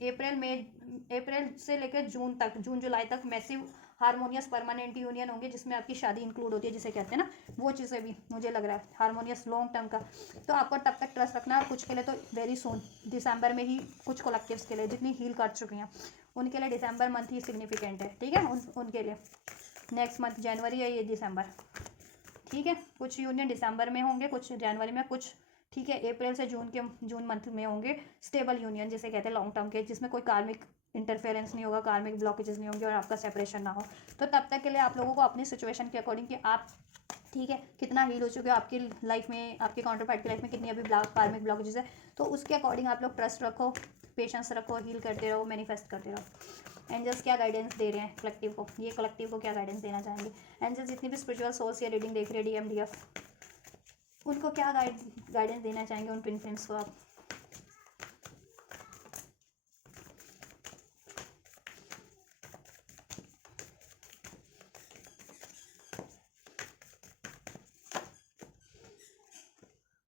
अप्रैल से लेकर जून तक, जून जुलाई तक मैसिव हारमोनियस परमानेंट यूनियन होंगे, जिसमें आपकी शादी इंक्लूड होती है, जिसे कहते हैं ना, वो चीज़ें भी मुझे लग रहा है हारमोनियस लॉन्ग टर्म का। तो आपको तब तक ट्रस्ट रखना है, और कुछ के लिए तो वेरी सून दिसंबर में ही, कुछ कलेक्टिव्स के लिए जितनी हील कर चुकी हैं उनके लिए दिसंबर मंथ ही सिग्निफिकेंट है। ठीक है, उनके लिए नेक्स्ट मंथ जनवरी है, ये दिसंबर। ठीक है, कुछ यूनियन दिसंबर में होंगे, कुछ जनवरी में, कुछ ठीक है अप्रैल से जून मंथ में होंगे स्टेबल यूनियन, जिसे कहते हैं लॉन्ग टर्म के, जिसमें कोई कार्मिक इंटरफेरेंस नहीं होगा, कार्मिक ब्लॉकेजेस नहीं होंगे, और आपका सेपरेशन ना हो। तो तब तक के लिए आप लोगों को अपनी सिचुएशन के अकॉर्डिंग कि आप ठीक है कितना हील हो चुके हो आपकी लाइफ में, आपके काउंटर पार्ट की लाइफ में कितनी अभी कार्मिक ब्लॉकेजेस है, तो उसके अकॉर्डिंग आप लोग ट्रस्ट रखो, पेशेंस रखो, हील करते रहो, मैनिफेस्ट करते रहो। एंजल्स क्या गाइडेंस दे रहे हैं कलेक्टिव को, ये कलेक्टिव को क्या गाइडेंस देना चाहेंगे एंजल्स, जितनी भी स्पिरिचुअल सोल्स या रीडिंग देख रहे हैं DMDF, उनको क्या गाइडेंस देना चाहेंगे उन ट्विन फ्लेम्स को आप।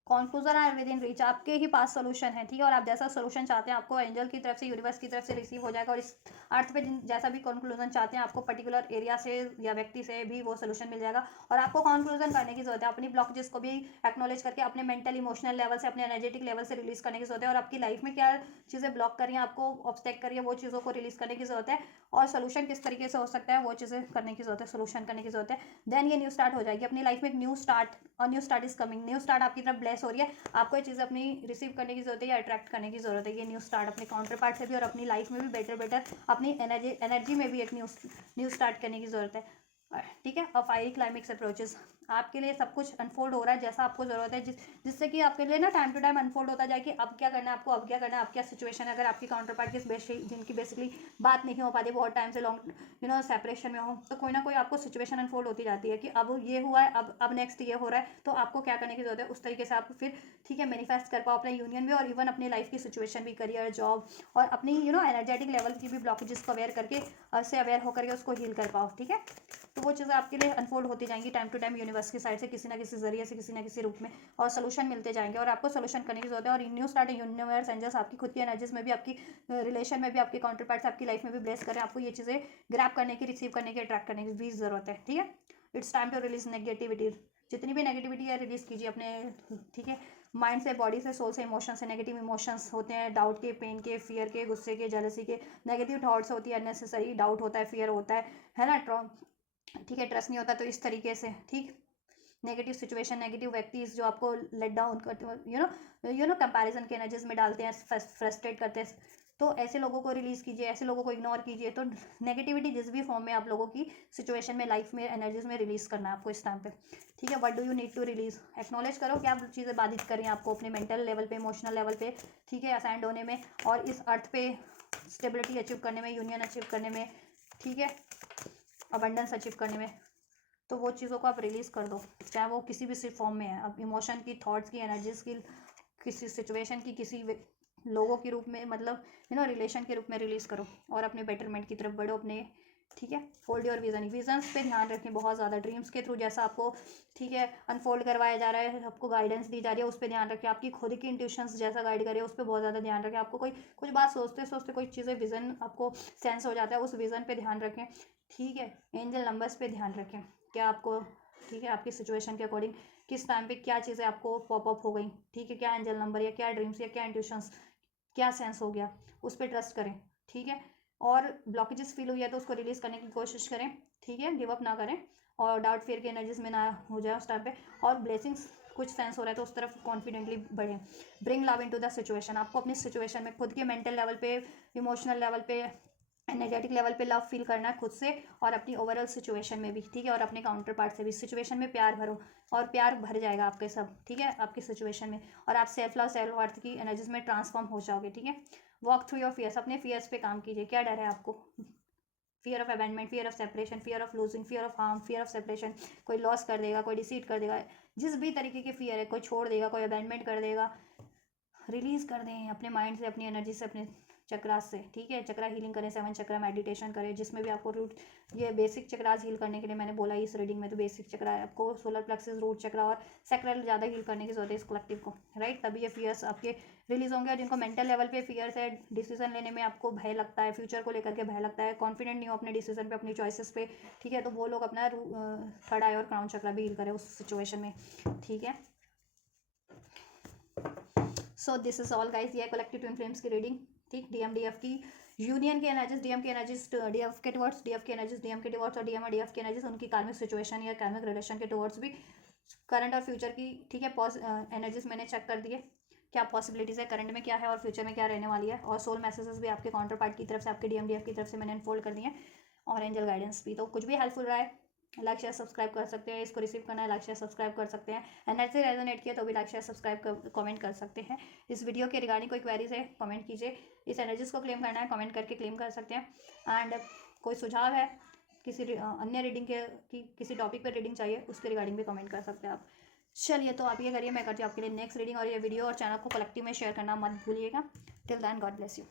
Conclusion are within reach, आपके ही पास सोल्यूशन है। ठीक है, और आप जैसा सोल्यूशन चाहते हैं आपको एंजल की तरफ से, यूनिवर्स की तरफ से रिसीव हो जाएगा, और इस अर्थ पे जैसा भी कंक्लूजन चाहते हैं आपको पर्टिकुलर एरिया से या व्यक्ति से भी वो सोल्यूशन मिल जाएगा। और आपको कंक्लूजन करने की जरूरत है, अपनी ब्लॉकेजेस को भी एक्नॉलेज करके अपने मेंटल इमोशनल लेवल से, अपने एनर्जेटिक लेवल से रिलीज करने की जरूरत है, और आपकी लाइफ में क्या चीज़ें ब्लॉक कर रही हैं, आपको ऑब्स्टेक कर रही है, वो चीज़ों को रिलीज करने की जरूरत है, और सोल्यूशन किस तरीके से हो सकता है वो चीज़ें करने की जरूरत है, सोल्यूशन करने की जरूरत है। देन ये न्यू स्टार्ट हो जाएगी अपनी लाइफ में, एक न्यू स्टार्ट, और new start is coming, new start आपकी तरफ ब्लेस हो रही है, आपको ये चीज़ अपनी रिसीव करने की जरूरत है या अट्रैक्ट करने की जरूरत है, ये न्यू स्टार्ट अपने काउंटर पार्ट से भी, और अपनी लाइफ में भी बेटर अपनी एनर्जी में भी एक न्यू स्टार्ट करने की जरूरत है। ठीक है, और फायरी क्लाइमेक्स अप्रोचेस, आपके लिए सब कुछ अनफोल्ड हो रहा है जैसा आपको जरूरत है, जिससे कि आपके लिए ना टाइम टू टाइम अनफोल्ड होता जाए कि अब क्या करना है आपको, अब क्या करना है, अब क्या सिचुएशन है। अगर आपकी काउंटर पार्ट जिनकी बेसिकली बात नहीं हो पाती, बहुत टाइम से लॉन्ग सेपरेशन में हो, तो कोई ना कोई आपको सिचुएशन अनफोल्ड होती जाती है कि अब ये हुआ है, अब नेक्स्ट ये हो रहा है, तो आपको क्या करने की जरूरत है, उस तरीके से आप फिर ठीक है मैनिफेस्ट कर पाओ अपने यूनियन में, और इवन अपनी लाइफ की सिचुएशन भी, करियर, जॉब, और अपनी एनर्जेटिक लेवल की भी ब्लॉकेजेस को अवेयर करके, से अवेयर होकर के उसको हील कर पाओ। ठीक है, तो वो चीज़ें आपके लिए अनफोल्ड होती जाएंगी टाइम टू टाइम यूनिवर्स की साइड से, किसी ना किसी जरिए से, किसी ना किसी रूप में, और सोल्यूशन मिलते जाएंगे, और आपको सोल्यूशन करने की जरूरत है। और न्यू स्टार्ट यूनिवर्स एंजल्स आपकी खुद की एनर्जीज में भी, आपकी रिलेशन में भी, आपके काउंटर पार्ट्स आपकी लाइफ में भी ब्लेस करें, आपको ये चीज़ें ग्रैप करने की, रिसीव करने की, अट्रैक्ट करने की भी जरूरत है। ठीक है, it's time to release negativity, जितनी भी नेगेटिविटी है रिलीज कीजिए अपने, ठीक है, माइंड से, बॉडी से, सोल से, इमोशन से। नेगेटिव इमोशंस होते हैं डाउट के, पेन के, फियर के, गुस्से के, जेलसी के, नेगेटिव थॉट्स होती है, अननेसेसरी डाउट होता है, फियर होता है ना, ठीक है, ट्रस्ट नहीं होता, तो इस तरीके से ठीक, नेगेटिव सिचुएशन, नेगेटिव व्यक्ति जो आपको लेट डाउन करते, कंपैरिजन के एनर्जीज में डालते हैं, फ्रस्ट्रेट करते हैं, तो ऐसे लोगों को रिलीज कीजिए, ऐसे लोगों को इग्नोर कीजिए। तो नेगेटिविटी जिस भी फॉर्म में आप लोगों की सिचुएशन में, लाइफ में, एनर्जीज में रिलीज करना है आपको इस टाइम पे। ठीक है, what do you need to release, acknowledge करो क्या चीज़ें बाधित करें आपको अपने मेंटल लेवल पे, इमोशनल लेवल पे, ठीक है, असाइंड होने में, और इस अर्थ पे स्टेबिलिटी अचीव करने में, यूनियन अचीव करने में, ठीक है, अबंडेंस अचीव करने में। तो वो चीज़ों को आप रिलीज़ कर दो, चाहे वो किसी भी फॉर्म में है, अब इमोशन की, थॉट्स की, एनर्जीज की, किसी सिचुएशन की, किसी लोगों के रूप में, मतलब रिलेशन के रूप में रिलीज़ करो, और अपने बेटरमेंट की तरफ बढ़ो अपने। ठीक है, होल्ड योर विजन्स पे ध्यान रखें बहुत ज़्यादा, ड्रीम्स के थ्रू जैसा आपको ठीक है अनफोल्ड करवाया जा रहा है, आपको गाइडेंस दी जा रही है, उस पर ध्यान रखें। आपकी खुद की इंट्यूशंस जैसा गाइड करे उस पर बहुत ज़्यादा ध्यान रखें। आपको कोई कुछ बात सोचते सोचते कोई चीज़ें विजन आपको सेंस हो जाता है, उस विजन पे ध्यान रखें। ठीक है, एंजल नंबर्स पे ध्यान रखें, क्या आपको ठीक है आपकी सिचुएशन के अकॉर्डिंग किस टाइम पे क्या चीज़ें आपको पॉपअप हो गई, ठीक है, क्या एंजल नंबर या क्या ड्रीम्स या क्या इंट्यूशंस, क्या सेंस हो गया, उस पर ट्रस्ट करें। ठीक है, और ब्लॉकेजेस फील हुई है तो उसको रिलीज करने की कोशिश करें। ठीक है, गिव अप ना करें, और डाउट फियर के एनर्जीज में ना हो जाए उस टाइम पे, और ब्लेसिंग्स कुछ सेंस हो रहा है तो उस तरफ कॉन्फिडेंटली बढ़ें। Bring love into the situation, आपको अपनी सिचुएशन में खुद के मेंटल लेवल पे, इमोशनल लेवल पे, एनर्जेटिक लेवल पे लव फील करना है खुद से, और अपनी ओवरऑल सिचुएशन में भी। ठीक है, और अपने काउंटर पार्ट से भी सिचुएशन में प्यार भरो, और प्यार भर जाएगा आपके सब, ठीक है, आपकी सिचुएशन में, और आप सेल्फ लव, सेल्फ वर्थ की एनर्जीज में ट्रांसफॉर्म हो जाओगे। ठीक है, वॉक थ्रू योर फियर्स, अपने फियर्स पे काम कीजिए, क्या डर है आपको, fear of abandonment, fear of separation, fear of losing, fear of harm, fear of separation, कोई लॉस कर देगा, कोई डिसीट कर देगा, जिस भी तरीके के फियर है, कोई छोड़ देगा, कोई अबैंडमेंट कर देगा, रिलीज कर दें अपने माइंड से, अपनी एनर्जी से, अपने चक्रास से, ठीक है। चक्रा हीलिंग करें, 7 चक्रा मेडिटेशन करें, जिसमें भी आपको रूट, ये बेसिक चक्रास हील करने के लिए मैंने बोला इस रीडिंग में, तो बेसिक चक्रा है आपको, सोलर प्लेक्सस, रूट चक्रा और सैक्रल ज़्यादा हील करने की जरूरत है इस कलेक्टिव को, राइट। तभी ये फियर्स आपके रिलीज होंगे। और जिनको मेंटल लेवल पे फियर्स है, डिसीजन लेने में आपको भय लगता है, फ्यूचर को लेकर के भय लगता है, कॉन्फिडेंट नहीं हो अपने डिसीजन पे, अपनी चॉइसेस पे, ठीक है, तो वो लोग अपना थर्ड आई और क्राउन चक्रा भी हील करें उस सिचुएशन में, ठीक है। So this is all guys, ये कलेक्टिव ट्विन फ्लेम्स की रीडिंग, ठीक। डीएम डीएफ की यूनियन की एनर्जीज, डीएम की एनर्जीज डीएफ के टुवर्ड्स, डीएफ की एनर्जीज डीएम के टुवर्ड्स, और डीएम और डीएफ की एनर्जीज उनकी कार्मिक सिचुएशन या कार्मिक रिलेशन के टुवर्ड्स भी, करंट और फ्यूचर की, ठीक है। एनर्जीज मैंने चेक कर दिए, क्या पॉसिबिलिटीज़ है, करंट में क्या है और फ्यूचर में क्या रहने वाली है, और सोल मैसेजेस भी आपके काउंटर पार्ट की तरफ से, आपके डीएम डीएफ की तरफ से मैंने अनफोल्ड कर दिए, और एंजल गाइडेंस भी। तो कुछ भी हेल्पफुल रहा है, लाइक शेयर सब्सक्राइब कर सकते हैं, इसको रिसीव करना है, लाइक शेयर सब्सक्राइब कर सकते हैं, एनर्जी रेजोनेट किया तो भी लाइक शेयर सब्सक्राइब कमेंट कर सकते हैं। इस वीडियो के रिगार्डिंग कोई क्वेरीज है कमेंट कीजिए, इस एनर्जीज को क्लेम करना है कमेंट करके क्लेम कर सकते हैं। एंड कोई सुझाव है किसी अन्य रीडिंग के, किसी टॉपिक पर रीडिंग चाहिए, उसके रिगार्डिंग भी कमेंट कर सकते हैं आप। चलिए, तो आप ये करिए, मैं करती हूँ आपके लिए नेक्स्ट रीडिंग, और ये वीडियो और चैनल को कलेक्टिव में शेयर करना मत भूलिएगा। Till then, God bless you.